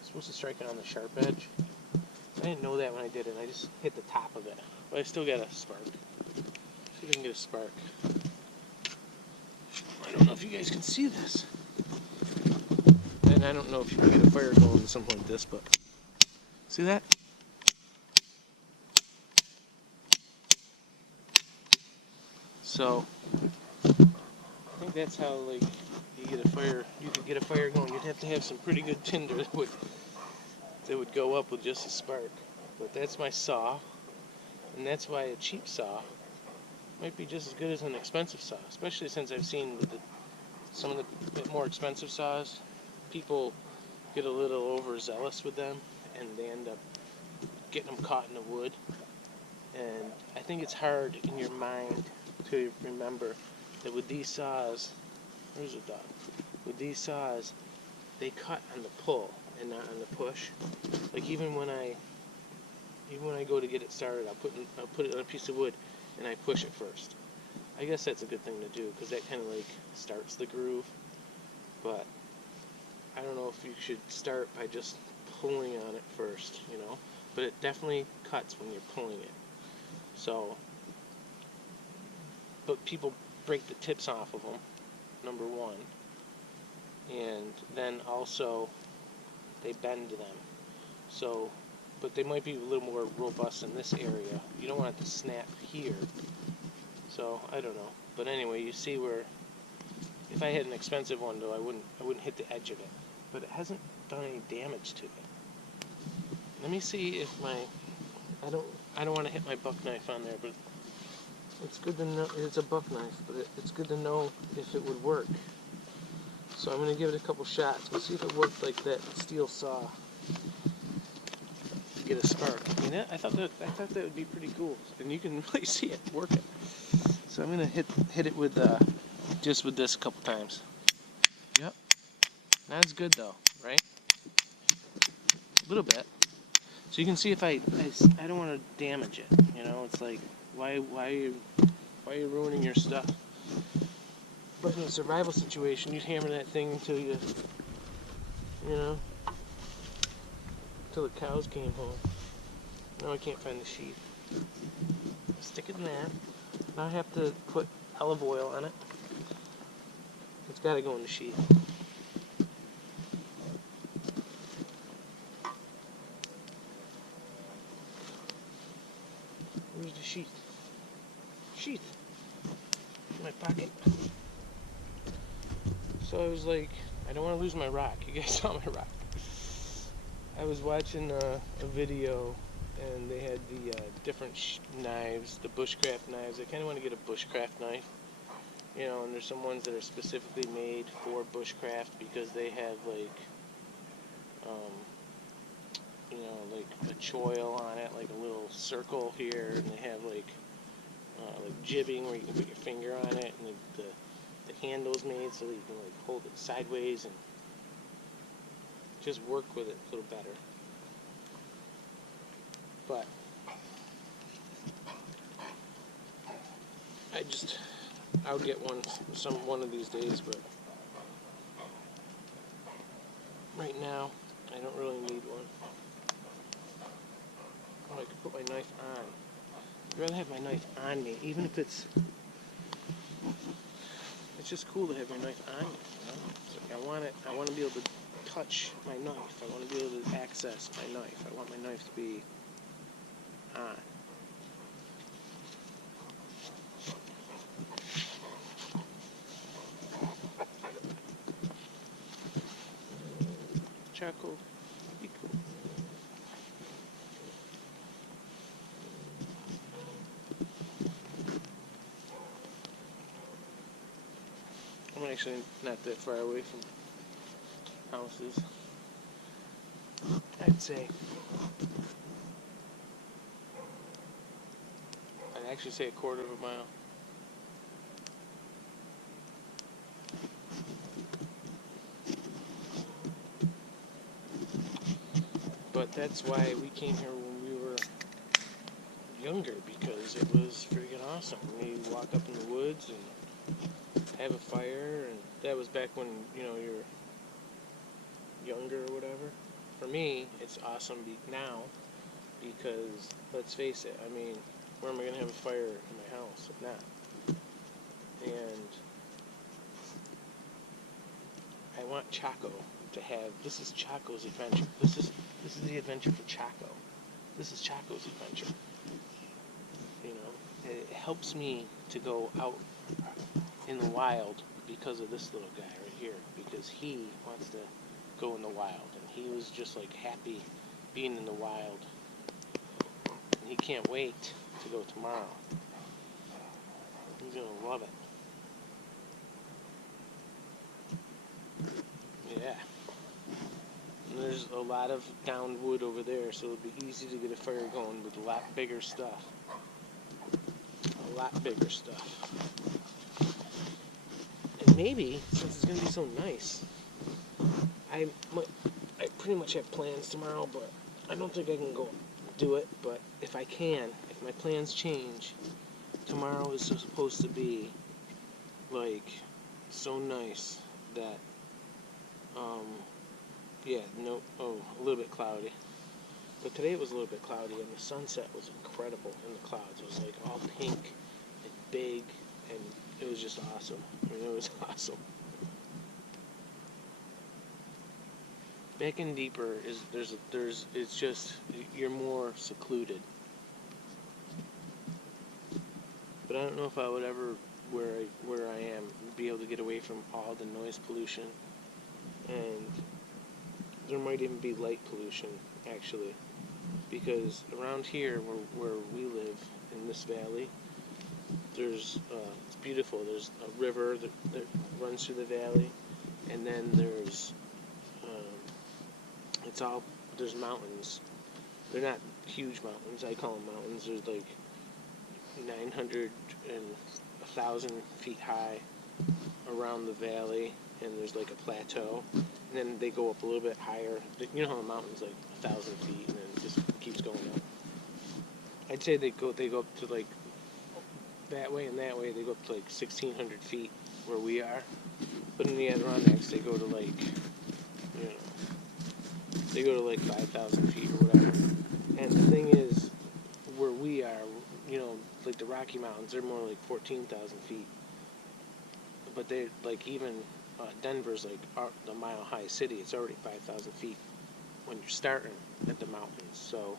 You're supposed to strike it on the sharp edge. I didn't know that when I did it. I just hit the top of it. But I still got a spark. See if I can get a spark. I don't know if you guys can see this. And I don't know if you can get a fire going with something like this, but see that? So I think that's how like you get a fire. You could get a fire going. You'd have to have some pretty good tinder that would go up with just a spark. But that's my saw, and that's why a cheap saw might be just as good as an expensive saw, especially since I've seen with some of the more expensive saws, people get a little overzealous with them, and they end up getting them caught in the wood. And I think it's hard in your mind to remember that with these saws, there's a dog, with these saws, they cut on the pull and not on the push. Like even when I go to get it started, I'll put it on a piece of wood and I push it first. I guess that's a good thing to do because that kind of like starts the groove. But I don't know if you should start by just pulling on it first, you know. But it definitely cuts when you're pulling it. So, but people break the tips off of them, number one. And then also they bend them. So, but they might be a little more robust in this area. You don't want it to snap here. So I don't know. But anyway, you see where if I had an expensive one though, I wouldn't hit the edge of it. But it hasn't done any damage to it. Let me see if I don't want to hit my buck knife on there, but it's good to know it's a buck knife, but it's good to know if it would work. So I'm going to give it a couple shots. We'll see if it worked like that steel saw. Get a spark. I mean, I thought that would be pretty cool, and you can really see it working. So I'm going to hit it with just with this a couple times. Yep. Not as good though, right? A little bit. So you can see if I don't want to damage it. You know, it's like why are you ruining your stuff? But in a survival situation, you'd hammer that thing until you know, until the cows came home. Now I can't find the sheath. Stick it in there. Now I have to put olive oil on it. It's got to go in the sheath. Where's the sheath? Sheath. In my pocket. So I was like, I don't want to lose my rock. You guys saw my rock. I was watching a video, and they had the different knives, the bushcraft knives. I kind of want to get a bushcraft knife, you know, and there's some ones that are specifically made for bushcraft because they have like, you know, like a choil on it, like a little circle here, and they have like jibbing where you can put your finger on it, and the handle's made so that you can like hold it sideways and just work with it a little better. But I'll get one of these days, but right now I don't really need one. Oh, I could put my knife on. I'd rather have my knife on me, even if it's just cool to have your knife on you, you know? So I want to be able to touch my knife. I want to be able to access my knife. I want my knife to be on. Choco, be cool. I'm actually not that far away from houses. I'd say. I'd actually say a quarter of a mile. But that's why we came here when we were younger, because it was freaking awesome. We walk up in the woods and have a fire, and that was back when, you know, you're younger or whatever. For me, it's awesome now because, let's face it, I mean, where am I going to have a fire in my house if not? And I want Choco to have, this is Choco's adventure. This is the adventure for Choco. This is Choco's adventure. You know, it helps me to go out in the wild because of this little guy right here, because he wants to go in the wild, and he was just like happy being in the wild, and he can't wait to go tomorrow. He's gonna love it. Yeah. And there's a lot of downed wood over there, so it'll be easy to get a fire going with a lot bigger stuff. A lot bigger stuff. And maybe, since it's going to be so nice, I pretty much have plans tomorrow, but I don't think I can go do it. But if I can, if my plans change, tomorrow is supposed to be, like, so nice that, yeah, a little bit cloudy. But today it was a little bit cloudy, and the sunset was incredible in the clouds. It was like all pink and big, and it was just awesome. I mean, it was awesome. Back in deeper is it's just you're more secluded. But I don't know if I would ever where I am be able to get away from all the noise pollution, and there might even be light pollution actually, because around here where we live in this valley, there's it's beautiful. There's a river that runs through the valley, and then there's there's mountains. They're not huge mountains. I call them mountains. There's like 900 and 1,000 feet high around the valley, and there's like a plateau, and then they go up a little bit higher. You know how a mountain's like 1,000 feet, and then it just keeps going up. I'd say they go up to like that way and that way. They go up to like 1,600 feet where we are, but in the Adirondacks they go to like, you know, they go to like 5,000 feet or whatever. And the thing is, where we are, you know, like the Rocky Mountains, they're more like 14,000 feet. But they like even Denver's like the mile-high city. It's already 5,000 feet when you're starting at the mountains. So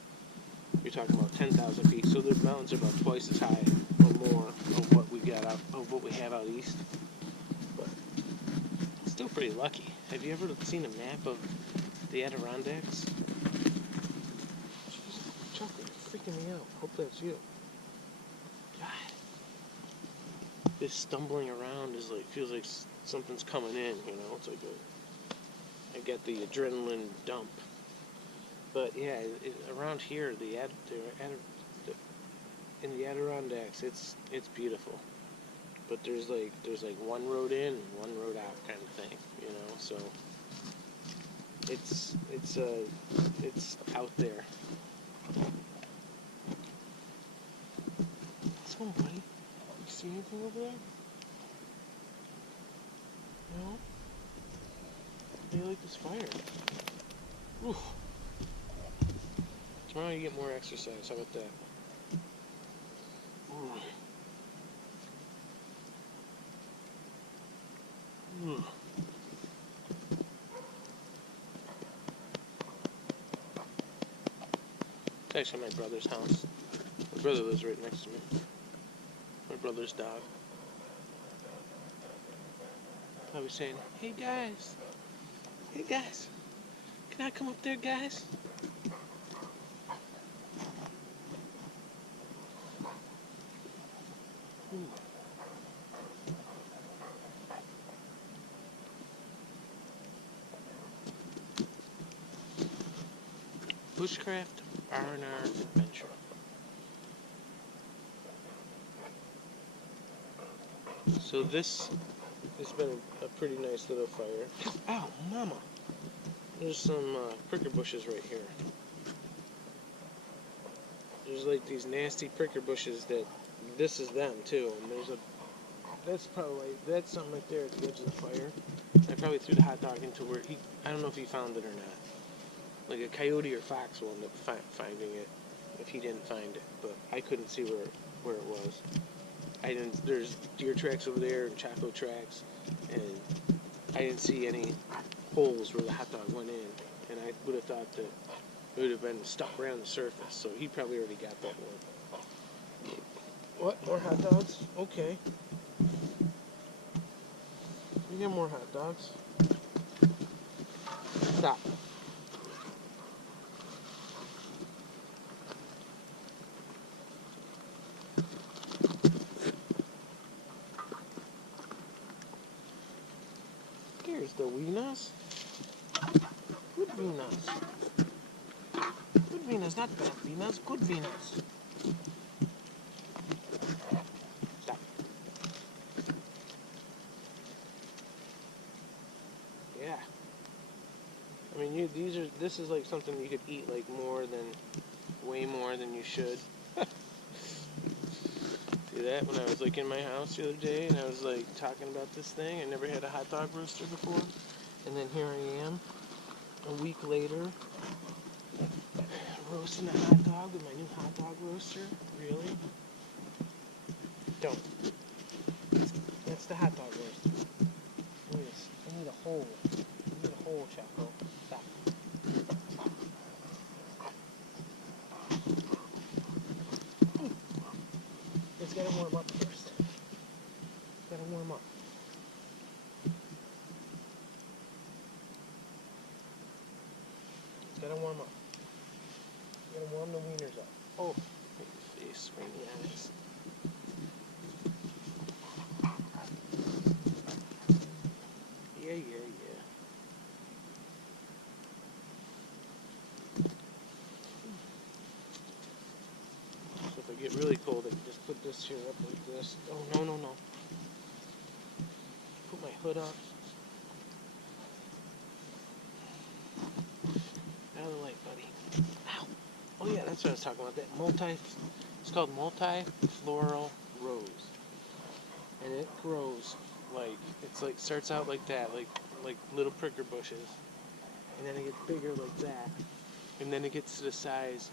you're talking about 10,000 feet. So the mountains are about twice as high or more of what we got out of what we have out east. But still pretty lucky. Have you ever seen a map of the Adirondacks? Jeez, Choco, you're freaking me out. Hope that's you. God. This stumbling around is like, feels like something's coming in, you know? It's like I get the adrenaline dump. But yeah, around here, in the Adirondacks, it's beautiful. But there's like one road in and one road out kind of thing, you know? So it's out there. What's going on, buddy? You see anything over there? No? They like this fire. Oof. Tomorrow you get more exercise. How about that? Ooh. Ooh. It's actually my brother's house. My brother lives right next to me. My brother's dog. I was saying, hey guys, can I come up there, guys? Bushcraft R&R Adventure. So this has been a pretty nice little fire. Ow, mama! There's some pricker bushes right here. There's like these nasty pricker bushes that, this is them too. And there's that's something right there at the edge of the fire. I probably threw the hot dog into where I don't know if he found it or not. Like a coyote or fox will end up finding it if he didn't find it, but I couldn't see where it was. There's deer tracks over there and Choco tracks, and I didn't see any holes where the hot dog went in, and I would have thought that it would have been stuck around the surface, so he probably already got that one. What? More hot dogs? Okay. We get more hot dogs. Stop. Here's the weenus. Good weenus. Good weenus, not bad weenus. Good weenus. Stop. Yeah. I mean, this is like something you could eat like way more than you should. See that when I was like in my house the other day and I was like talking about this thing. I never had a hot dog roaster before, and then here I am a week later roasting a hot dog with my new hot dog roaster. Really? Don't. That's the hot dog roaster. I need a hole. I need a hole, Choco. Stop. gotta warm up first. Gotta warm up. It's gotta warm up. You gotta warm the wieners up. Oh, make your face, right in the eyes. Yeah, yeah, yeah. So if I get really cold, I can just put this here up like this. Oh, no, no, no. Put my hood up. Out of the light, buddy. Ow. Oh yeah, that's what I was talking about. That it's called multi-floral rose. And it grows like, starts out like that, like little pricker bushes. And then it gets bigger like that. And then it gets to the size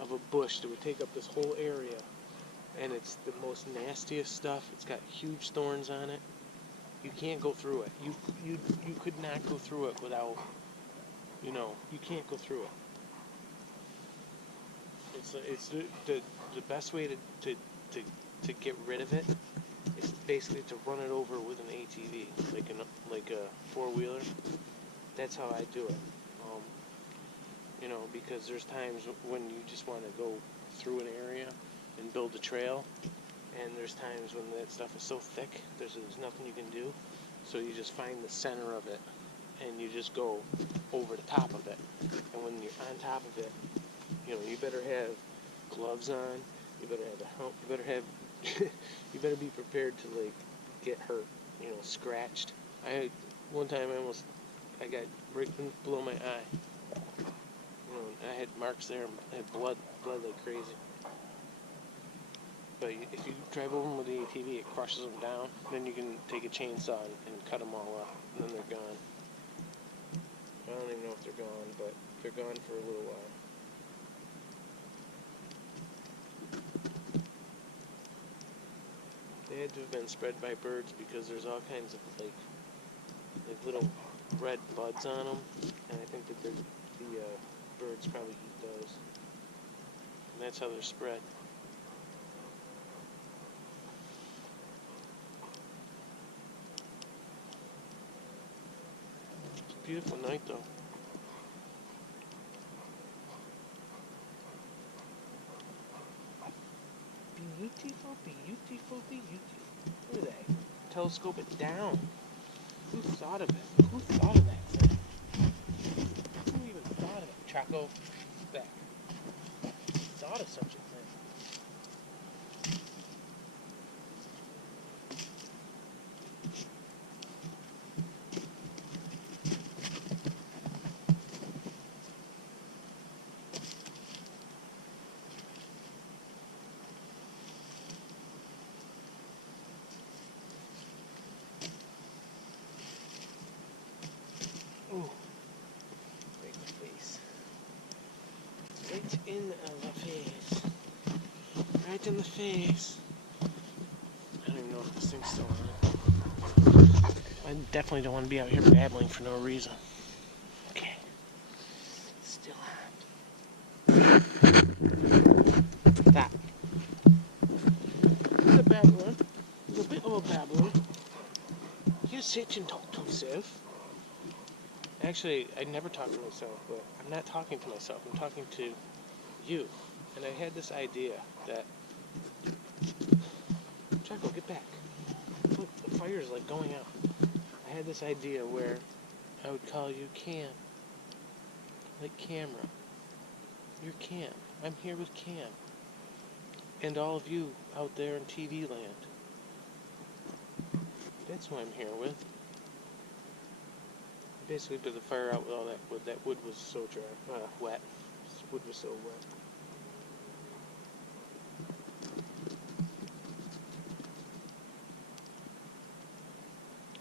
of a bush that would take up this whole area. And it's the most nastiest stuff. It's got huge thorns on it. You can't go through it. You could not go through it without, you can't go through it. It's the best way to get rid of it is basically to run it over with an ATV, like a four-wheeler. That's how I do it. Because there's times when you just want to go through an area and build a trail, and there's times when that stuff is so thick, there's nothing you can do. So you just find the center of it, and you just go over the top of it. And when you're on top of it, you better have gloves on. You better have a helmet. You better be prepared to get hurt. Scratched. One time I got right below my eye. I had marks there. I had blood like crazy. But if you drive over them with the ATV, it crushes them down. Then you can take a chainsaw and cut them all up, and then they're gone. I don't even know if they're gone, but they're gone for a little while. They had to have been spread by birds because there's all kinds of like little red buds on them, and I think that the birds probably eat those, and that's how they're spread. It's a beautiful night though. Beautiful, beautiful, beautiful. Look at that. Telescope it down. Who thought of it? Who thought of that thing? Who even thought of it? Choco, back. Who thought of such a thing? Ooh. Right in the face. Right in the face. Right in the face. I don't even know if this thing's still on. I definitely don't want to be out here babbling for no reason. Okay. Still on. Stop. He's a babbler. He's a bit of a babbler. You sit and talk to yourself. Actually, I never talk to myself, but I'm not talking to myself. I'm talking to you. And I had this idea that... Choco, get back. Look, the fire's going out. I had this idea where I would call you Cam. Like camera. You're Cam. I'm here with Cam. And all of you out there in TV land. That's who I'm here with. Basically put the fire out with all that wood. That wood was so dry, wet. This wood was so wet.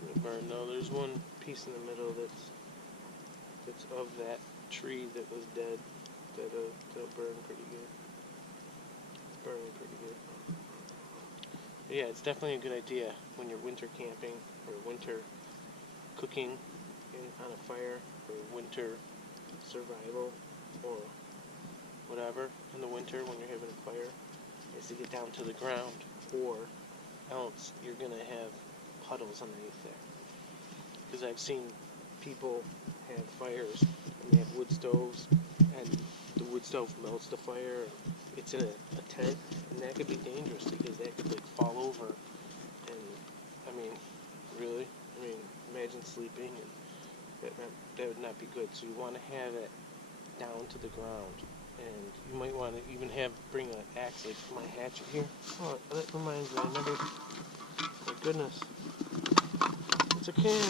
It'll burn though. There's one piece in the middle that's of that tree that was dead. That'll burn pretty good. It's burning pretty good. But yeah, it's definitely a good idea when you're winter camping or winter cooking on a fire, or winter survival, or whatever in the winter when you're having a fire, is to get down to the ground or else you're going to have puddles underneath there. Because I've seen people have fires and they have wood stoves, and the wood stove melts the fire. It's in a tent, and that could be dangerous because that could like fall over. And I mean, really, I mean, imagine sleeping, and that would not be good. So you want to have it down to the ground, and you might want to even bring an axe like my hatchet here. Oh, that reminds me, my goodness, it's a can.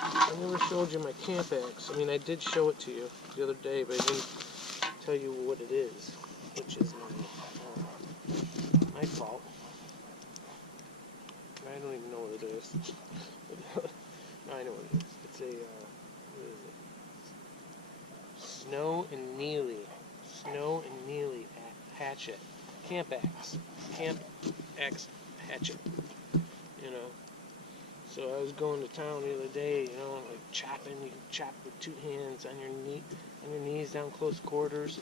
I never showed you my camp axe. I mean, I did show it to you the other day, but I didn't tell you what it is, which is my fault. I don't even know what it is. No, I know what it is. It's a, what is it? Snow and Neely hatchet. Camp axe. Camp axe hatchet. You know. So I was going to town the other day, you know, like chopping. You can chop with two hands on your knees down close quarters.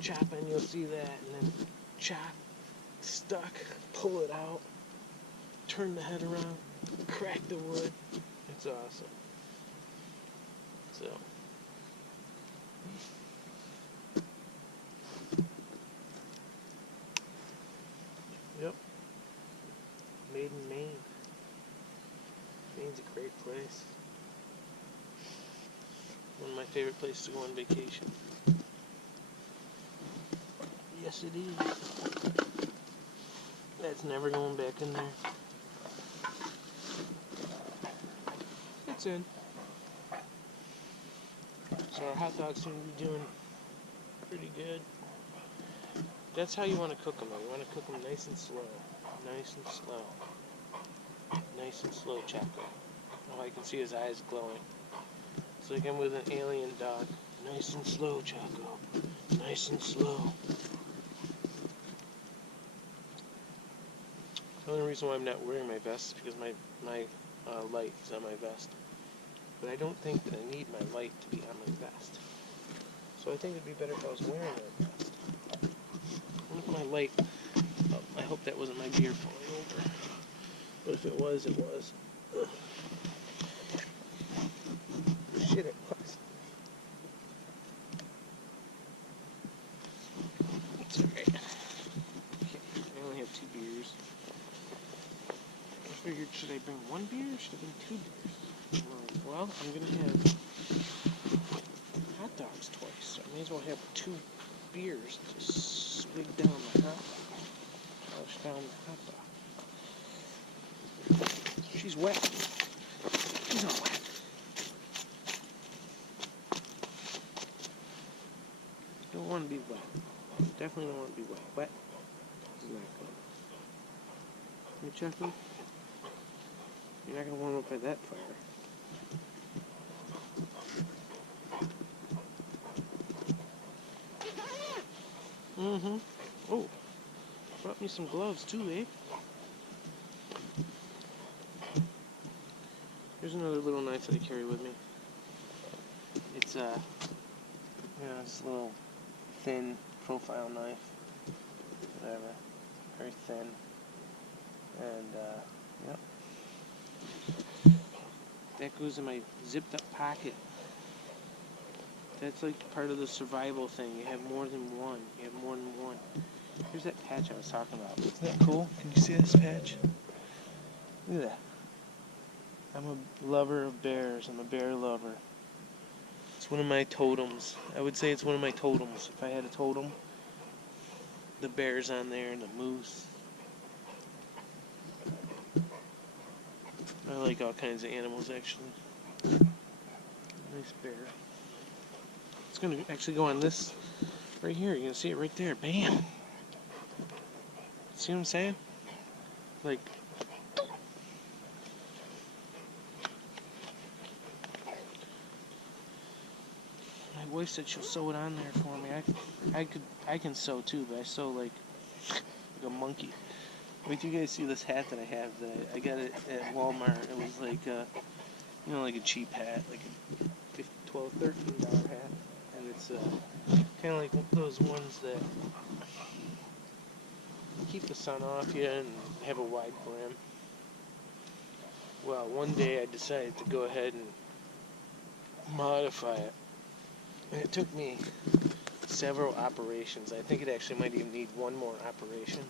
Chopping, you'll see that, and then chop, stuck, pull it out, turn the head around, crack the wood. It's awesome. So. Yep. Made in Maine. Maine's a great place. One of my favorite places to go on vacation. Yes, it is. That's never going back in there. It's in. So our hot dogs seem to be doing pretty good. That's how you want to cook them, though. You want to cook them nice and slow. Nice and slow. Nice and slow, Choco. Oh, I can see his eyes glowing. It's like I'm with an alien dog. Nice and slow, Choco. Nice and slow. The only reason why I'm not wearing my vest is because my light is on my vest. But I don't think that I need my light to be on my vest. So I think it'd be better if I was wearing my vest. Look at my light. Oh, I hope that wasn't my beer falling over. But if it was, it was. Ugh. Shit, it was. It's alright. Okay, I only have 2 beers. I figured, should I bring 1 beer or should I bring 2 beers? Well, I'm going to have hot dogs twice, so I may as well have 2 beers to swig down the hot dog. Polish down the hot dog. She's wet. She's not wet. Don't want to be wet. Definitely don't want to be wet. Wet is not good. Hey, Choco? You're not going to warm up by that fire. Mm-hmm. Oh, brought me some gloves too, eh? Here's another little knife that I carry with me. It's this little thin profile knife, whatever, very thin, and yep. That goes in my zipped up pocket. That's like part of the survival thing. You have more than one. You have more than one. Here's that patch I was talking about. Isn't that cool? Can you see this patch? Look at that. I'm a lover of bears. I'm a bear lover. It's one of my totems. I would say it's one of my totems. If I had a totem, the bear's on there and the moose. I like all kinds of animals, actually. Nice bear. It's going to actually go on this right here. You're going to see it right there. Bam! See what I'm saying? Like, my wife said she'll sew it on there for me. I can sew too, but I sew like a monkey. Wait till you guys see this hat that I have. I got it at Walmart. It was like like a cheap hat, like a $12, $13 hat, and it's kind of like those ones that keep the sun off you and have a wide brim. Well, one day I decided to go ahead and modify it. And it took me several operations. I think it actually might even need one more operation.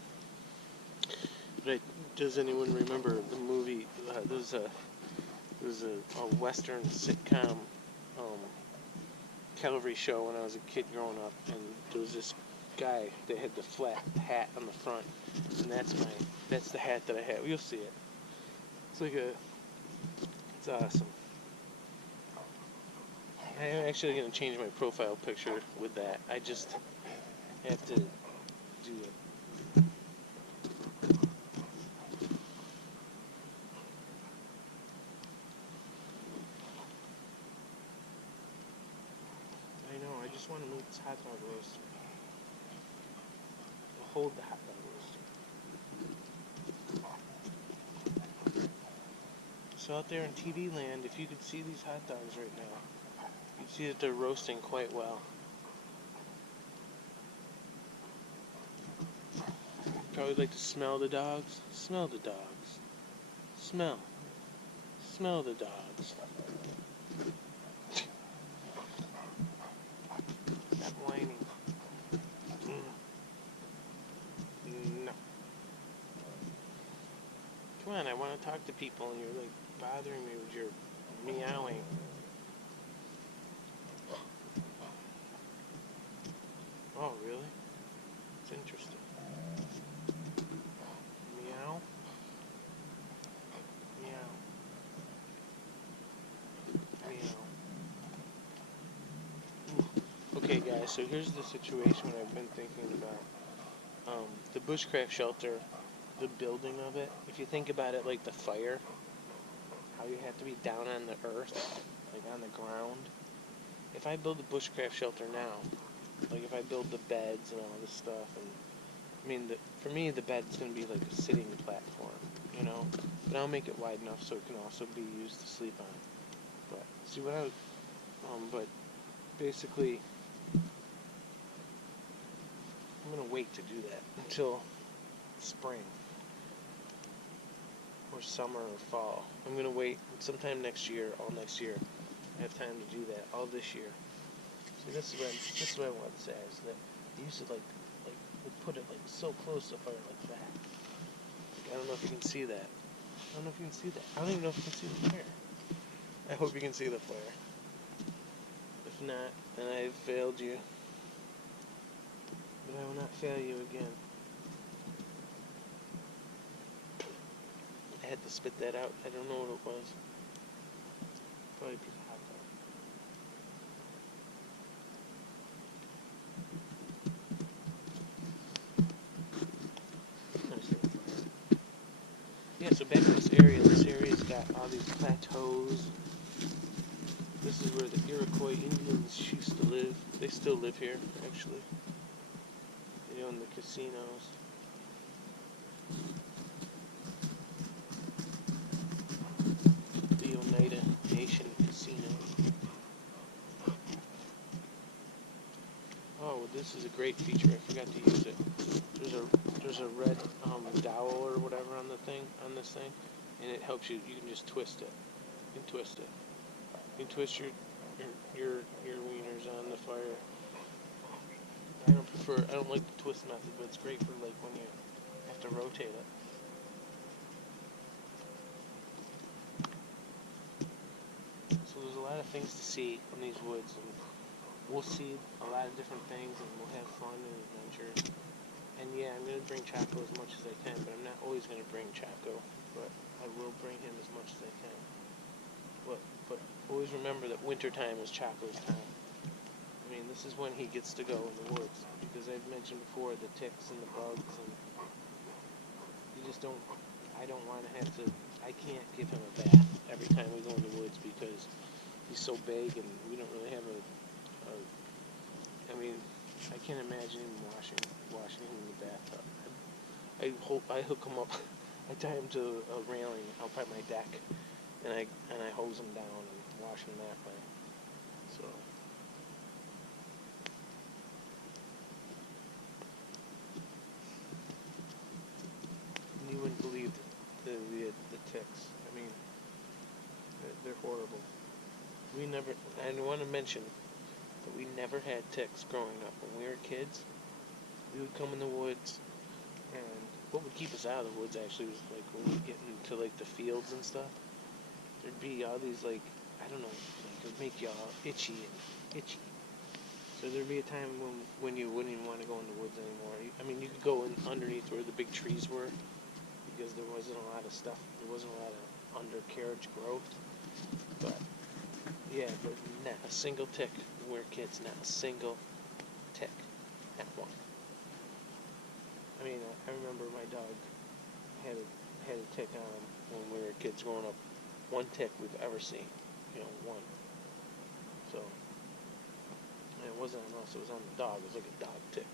But does anyone remember the movie? There was a Western sitcom cavalry show when I was a kid growing up, and there was this guy that had the flat hat on the front, and that's the hat that I have. You'll see it. It's awesome. I'm actually going to change my profile picture with that. I just have to do it. I know, I just want to move this hot dog roaster. I'll hold the hot dog roaster. So out there in TV land, if you could see these hot dogs right now, you'd see that they're roasting quite well. Probably like to smell the dogs. Smell the dogs. Smell. Smell the dogs. Stop whining. No. Come on, I want to talk to people and you're like bothering me with your meowing. Oh, really? It's interesting. Meow. Meow. Meow. Okay, guys, so here's the situation I've been thinking about. The bushcraft shelter, the building of it, if you think about it like the fire, how you have to be down on the earth, like on the ground. If I build a bushcraft shelter now, like if I build the beds and all this stuff, and I mean, for me the bed's going to be like a sitting platform, you know, but I'll make it wide enough so it can also be used to sleep on. But see what I, but basically, I'm going to wait to do that until spring or summer or fall. I'm going to wait sometime next year, all next year. I have time to do that all this year. See, this is what I want to say, is that you used to like we'll put it like so close to the fire like that. Like, I don't know if you can see that. I don't know if you can see that. I don't even know if you can see the fire. I hope you can see the fire. If not, then I have failed you. But I will not fail you again. I had to spit that out. I don't know what it was. Probably a piece of hot dog. Yeah, so back to this area. This area's got all these plateaus. This is where the Iroquois Indians used to live. They still live here, actually. They own the casinos. The Oneida Nation Casino. Oh, this is a great feature. I forgot to use it. There's a red dowel or whatever on this thing, and it helps you. You can just twist it. You can twist it. You can twist your wieners on the fire. I don't like the twist method, but it's great for like when you have to rotate it. So there's a lot of things to see in these woods, and we'll see a lot of different things, and we'll have fun and adventure. And yeah, I'm going to bring Choco as much as I can, but I'm not always going to bring Choco, but I will bring him as much as I can. But always remember that wintertime is Choco's time. I mean, this is when he gets to go in the woods, because I've mentioned before the ticks and the bugs, and you just don't, I don't want to have to, I can't give him a bath every time we go in the woods because he's so big and we don't really have I mean, I can't imagine him washing him in the bathtub. I hook him up, I tie him to a railing out by my deck, and I hose him down and wash him that way. So. the ticks. I mean, they're horrible. We never, I want to mention that we never had ticks growing up. When we were kids, we would come in the woods, and what would keep us out of the woods actually was like when we get into like the fields and stuff, there'd be all these like, I don't know, like it would make you all itchy and itchy. So there'd be a time when you wouldn't even want to go in the woods anymore. I mean, you could go in underneath where the big trees were, because there wasn't a lot of stuff, there wasn't a lot of undercarriage growth, but yeah, but not a single tick. We're kids, not a single tick, not one. I mean, I remember my dog had a tick on him when we were kids growing up. One tick we've ever seen, one. So, and it wasn't on us, it was on the dog. It was like a dog tick.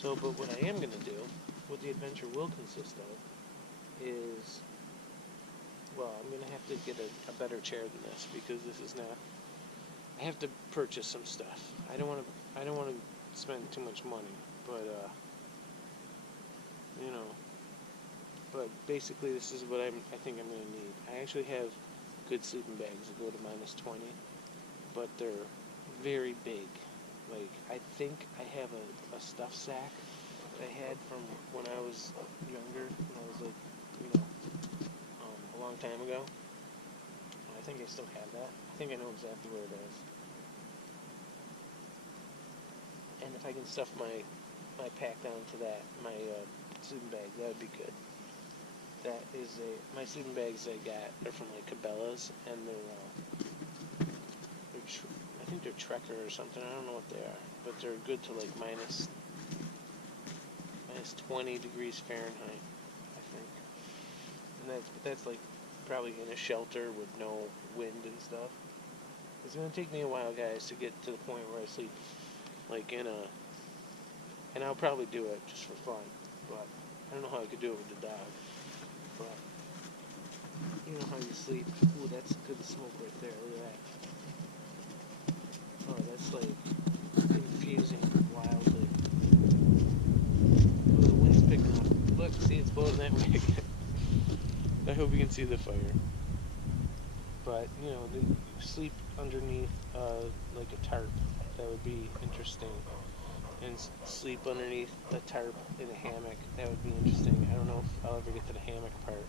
So, but what I am going to do, what the adventure will consist of, is, well, I'm going to have to get a better chair than this, because this is not, I have to purchase some stuff. I don't want to spend too much money, but, but basically this is what I think I'm going to need. I actually have good sleeping bags that go to -20, but they're very big. Like, I think I have a stuff sack that I had from when I was younger, when I was like, a long time ago. I think I still have that. I think I know exactly where it is. And if I can stuff my pack down to that, my sleeping bag, that would be good. That is my sleeping bags I got, they're from like Cabela's, and I think they're Trekker or something, I don't know what they are, but they're good to like minus 20 degrees Fahrenheit, I think. And that's like probably in a shelter with no wind and stuff. It's going to take me a while, guys, to get to the point where I sleep like and I'll probably do it just for fun, but I don't know how I could do it with the dog. But you know how you sleep. Ooh, that's good smoke right there. Look at that. Oh, that's like infusing wildly. Oh, the wind's picking up. Look, see, it's blowing that way again. I hope you can see the fire. But, sleep underneath like a tarp. That would be interesting. And sleep underneath the tarp in a hammock. That would be interesting. I don't know if I'll ever get to the hammock part,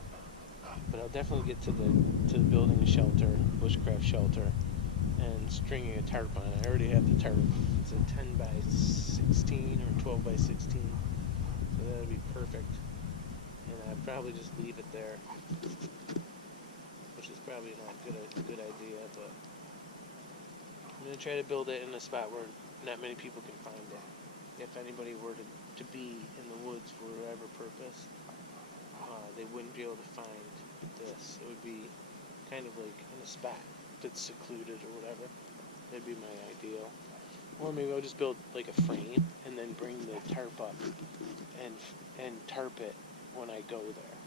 but I'll definitely get to the building a shelter, bushcraft shelter, and stringing a tarp on it. I already have the tarp. It's a 10 by 16 or 12 by 16, so that would be perfect. And I'd probably just leave it there, which is probably not a good idea, but I'm going to try to build it in a spot where not many people can find it. If anybody were to be in the woods for whatever purpose, they wouldn't be able to find this. It would be kind of like in a spot that's secluded or whatever. That'd be my ideal. Or maybe I'll just build like a frame and then bring the tarp up and tarp it when I go there.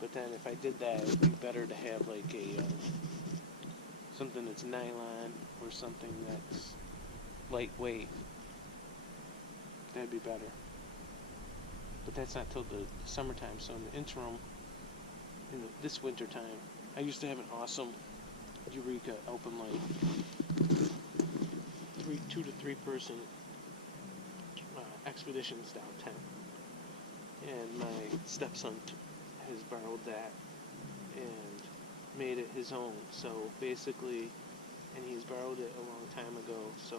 But then if I did that, it would be better to have like something that's nylon or something that's lightweight. That'd be better. But that's not till the summertime, so in the interim, this winter time, I used to have an awesome Eureka Open Light 2 to 3 person expedition style tent, and my stepson has borrowed that and made it his own. So basically, and he's borrowed it a long time ago, so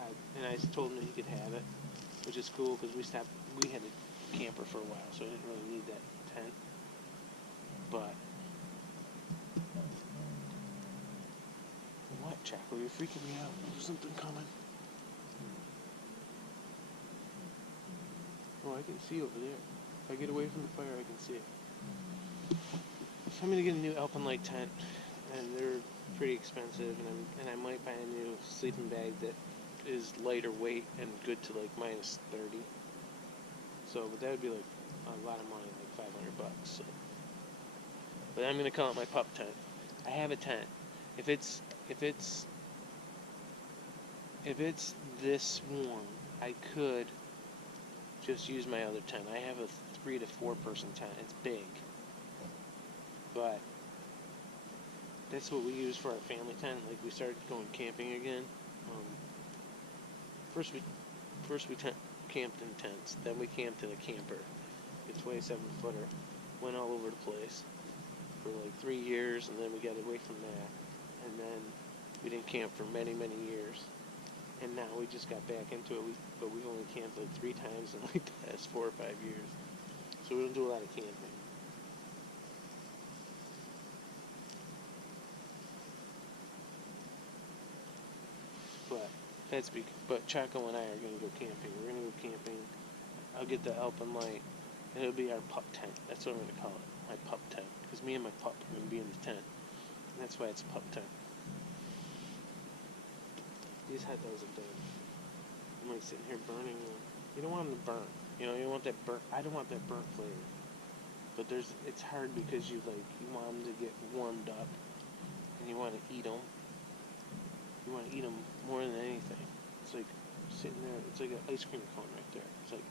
I told him that he could have it, which is cool because we had a camper for a while, so I didn't really need that tent. But what, Choco? You're freaking me out. There's something coming. Oh, I can see over there. If I get away from the fire, I can see it. So I'm gonna get a new Alpenlight tent, and they're pretty expensive, and I might buy a new sleeping bag that is lighter weight and good to like minus 30. So, but that would be like a lot of money, like $500. So. But I'm gonna call it my pup tent. I have a tent. If it's if it's this warm, I could just use my other tent. I have a 3 to 4 person tent. It's big, but that's what we use for our family tent. Like, we started going camping again. First we camped in tents. Then we camped in a camper. A 27-footer. Went all over the place for like 3 years, and then we got away from that. And then we didn't camp for many, many years. And now we just got back into it. But we've only camped like 3 times in like the past 4 or 5 years. So we don't do a lot of camping. But Choco and I are gonna go camping. We're gonna go camping. I'll get the Alpenlight, and it'll be our pup tent. That's what I'm gonna call it, my pup tent. Because me and my pup are gonna be in the tent, and that's why it's a pup tent. These hot dogs are done. I'm like sitting here burning them. You don't want them to burn. You know, you don't want that burnt. I don't want that burnt flavor. But it's hard because you want them to get warmed up, and you want to eat them. You want to eat them more than anything. It's like sitting there. It's like an ice cream cone right there. It's like,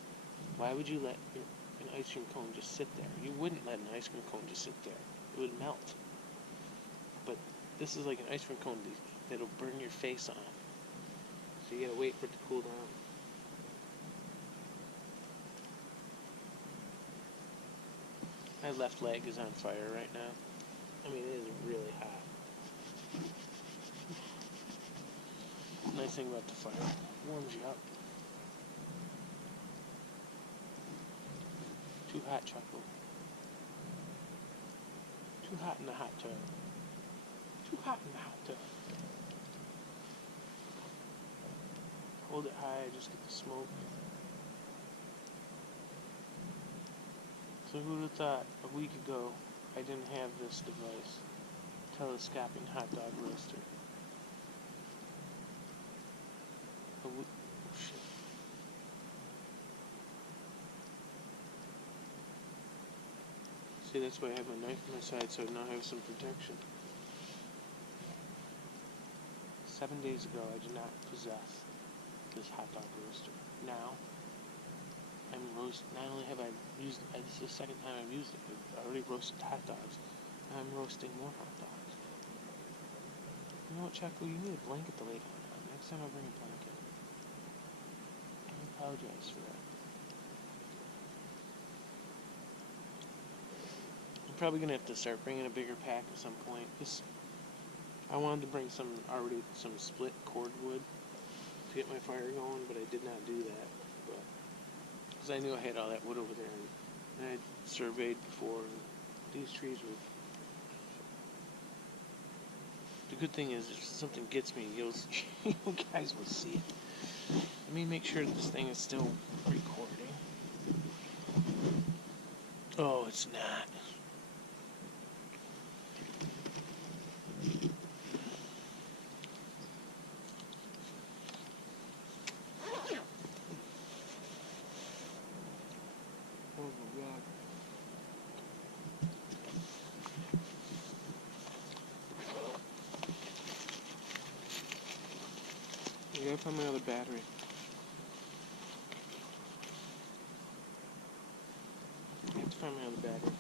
why would you let an ice cream cone just sit there? You wouldn't let an ice cream cone just sit there. It would melt. But this is like an ice cream cone that'll burn your face off. So you gotta wait for it to cool down. My left leg is on fire right now. I mean, it is really hot. Nice thing about the fire, warms you up. Too hot, Choco. Too hot in the hot tub. Too hot in the hot tub. Hold it high, just get the smoke. So who'd have thought a week ago I didn't have this device? Telescoping hot dog roaster. Oh shit. See, that's why I have my knife on my side, so now I have some protection. 7 days ago I did not possess this hot dog roaster. Now I'm not only have I used it, this is the second time I've used it. I've already roasted hot dogs. Now I'm roasting more hot dogs. You know what, Choco? You need a blanket to lay down on. Next time I'll bring a blanket. I apologize for that. I'm probably gonna have to start bringing a bigger pack at some point. I wanted to bring some split cord wood to get my fire going, but I did not do that. Because I knew I had all that wood over there, and I had surveyed before, and these trees were... The good thing is, if something gets me, you guys will see it. Let me make sure this thing is still recording. Oh, it's not. I gotta find my other battery. I have to find my other battery.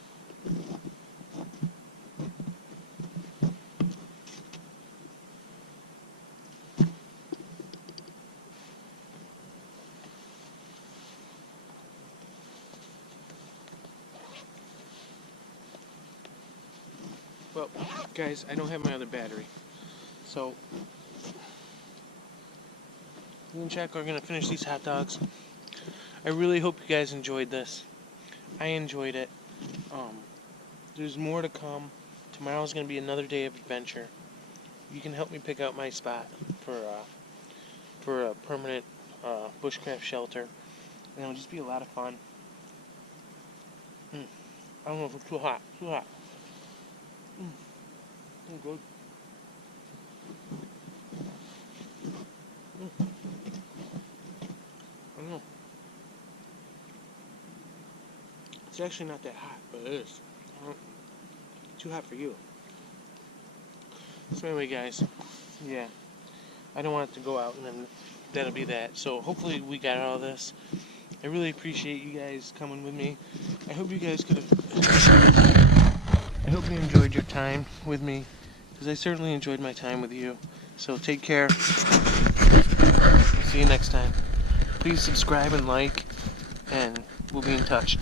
Well, guys, I don't have my other battery. So, me and Choco are going to finish these hot dogs. I really hope you guys enjoyed this. I enjoyed it. There's more to come. Tomorrow's going to be another day of adventure. You can help me pick out my spot for a permanent bushcraft shelter. And it'll just be a lot of fun. I don't know if it's too hot. Too hot. Oh, good. I don't know. It's actually not that hot, but it is. Too hot for you. So anyway, guys, Yeah. I don't want it to go out and then that'll be that. So hopefully we got all this. I really appreciate you guys coming with me. I hope you guys could have... I hope you enjoyed your time with me, because I certainly enjoyed my time with you. So take care. We'll see you next time. Please subscribe and like, and we'll be in touch.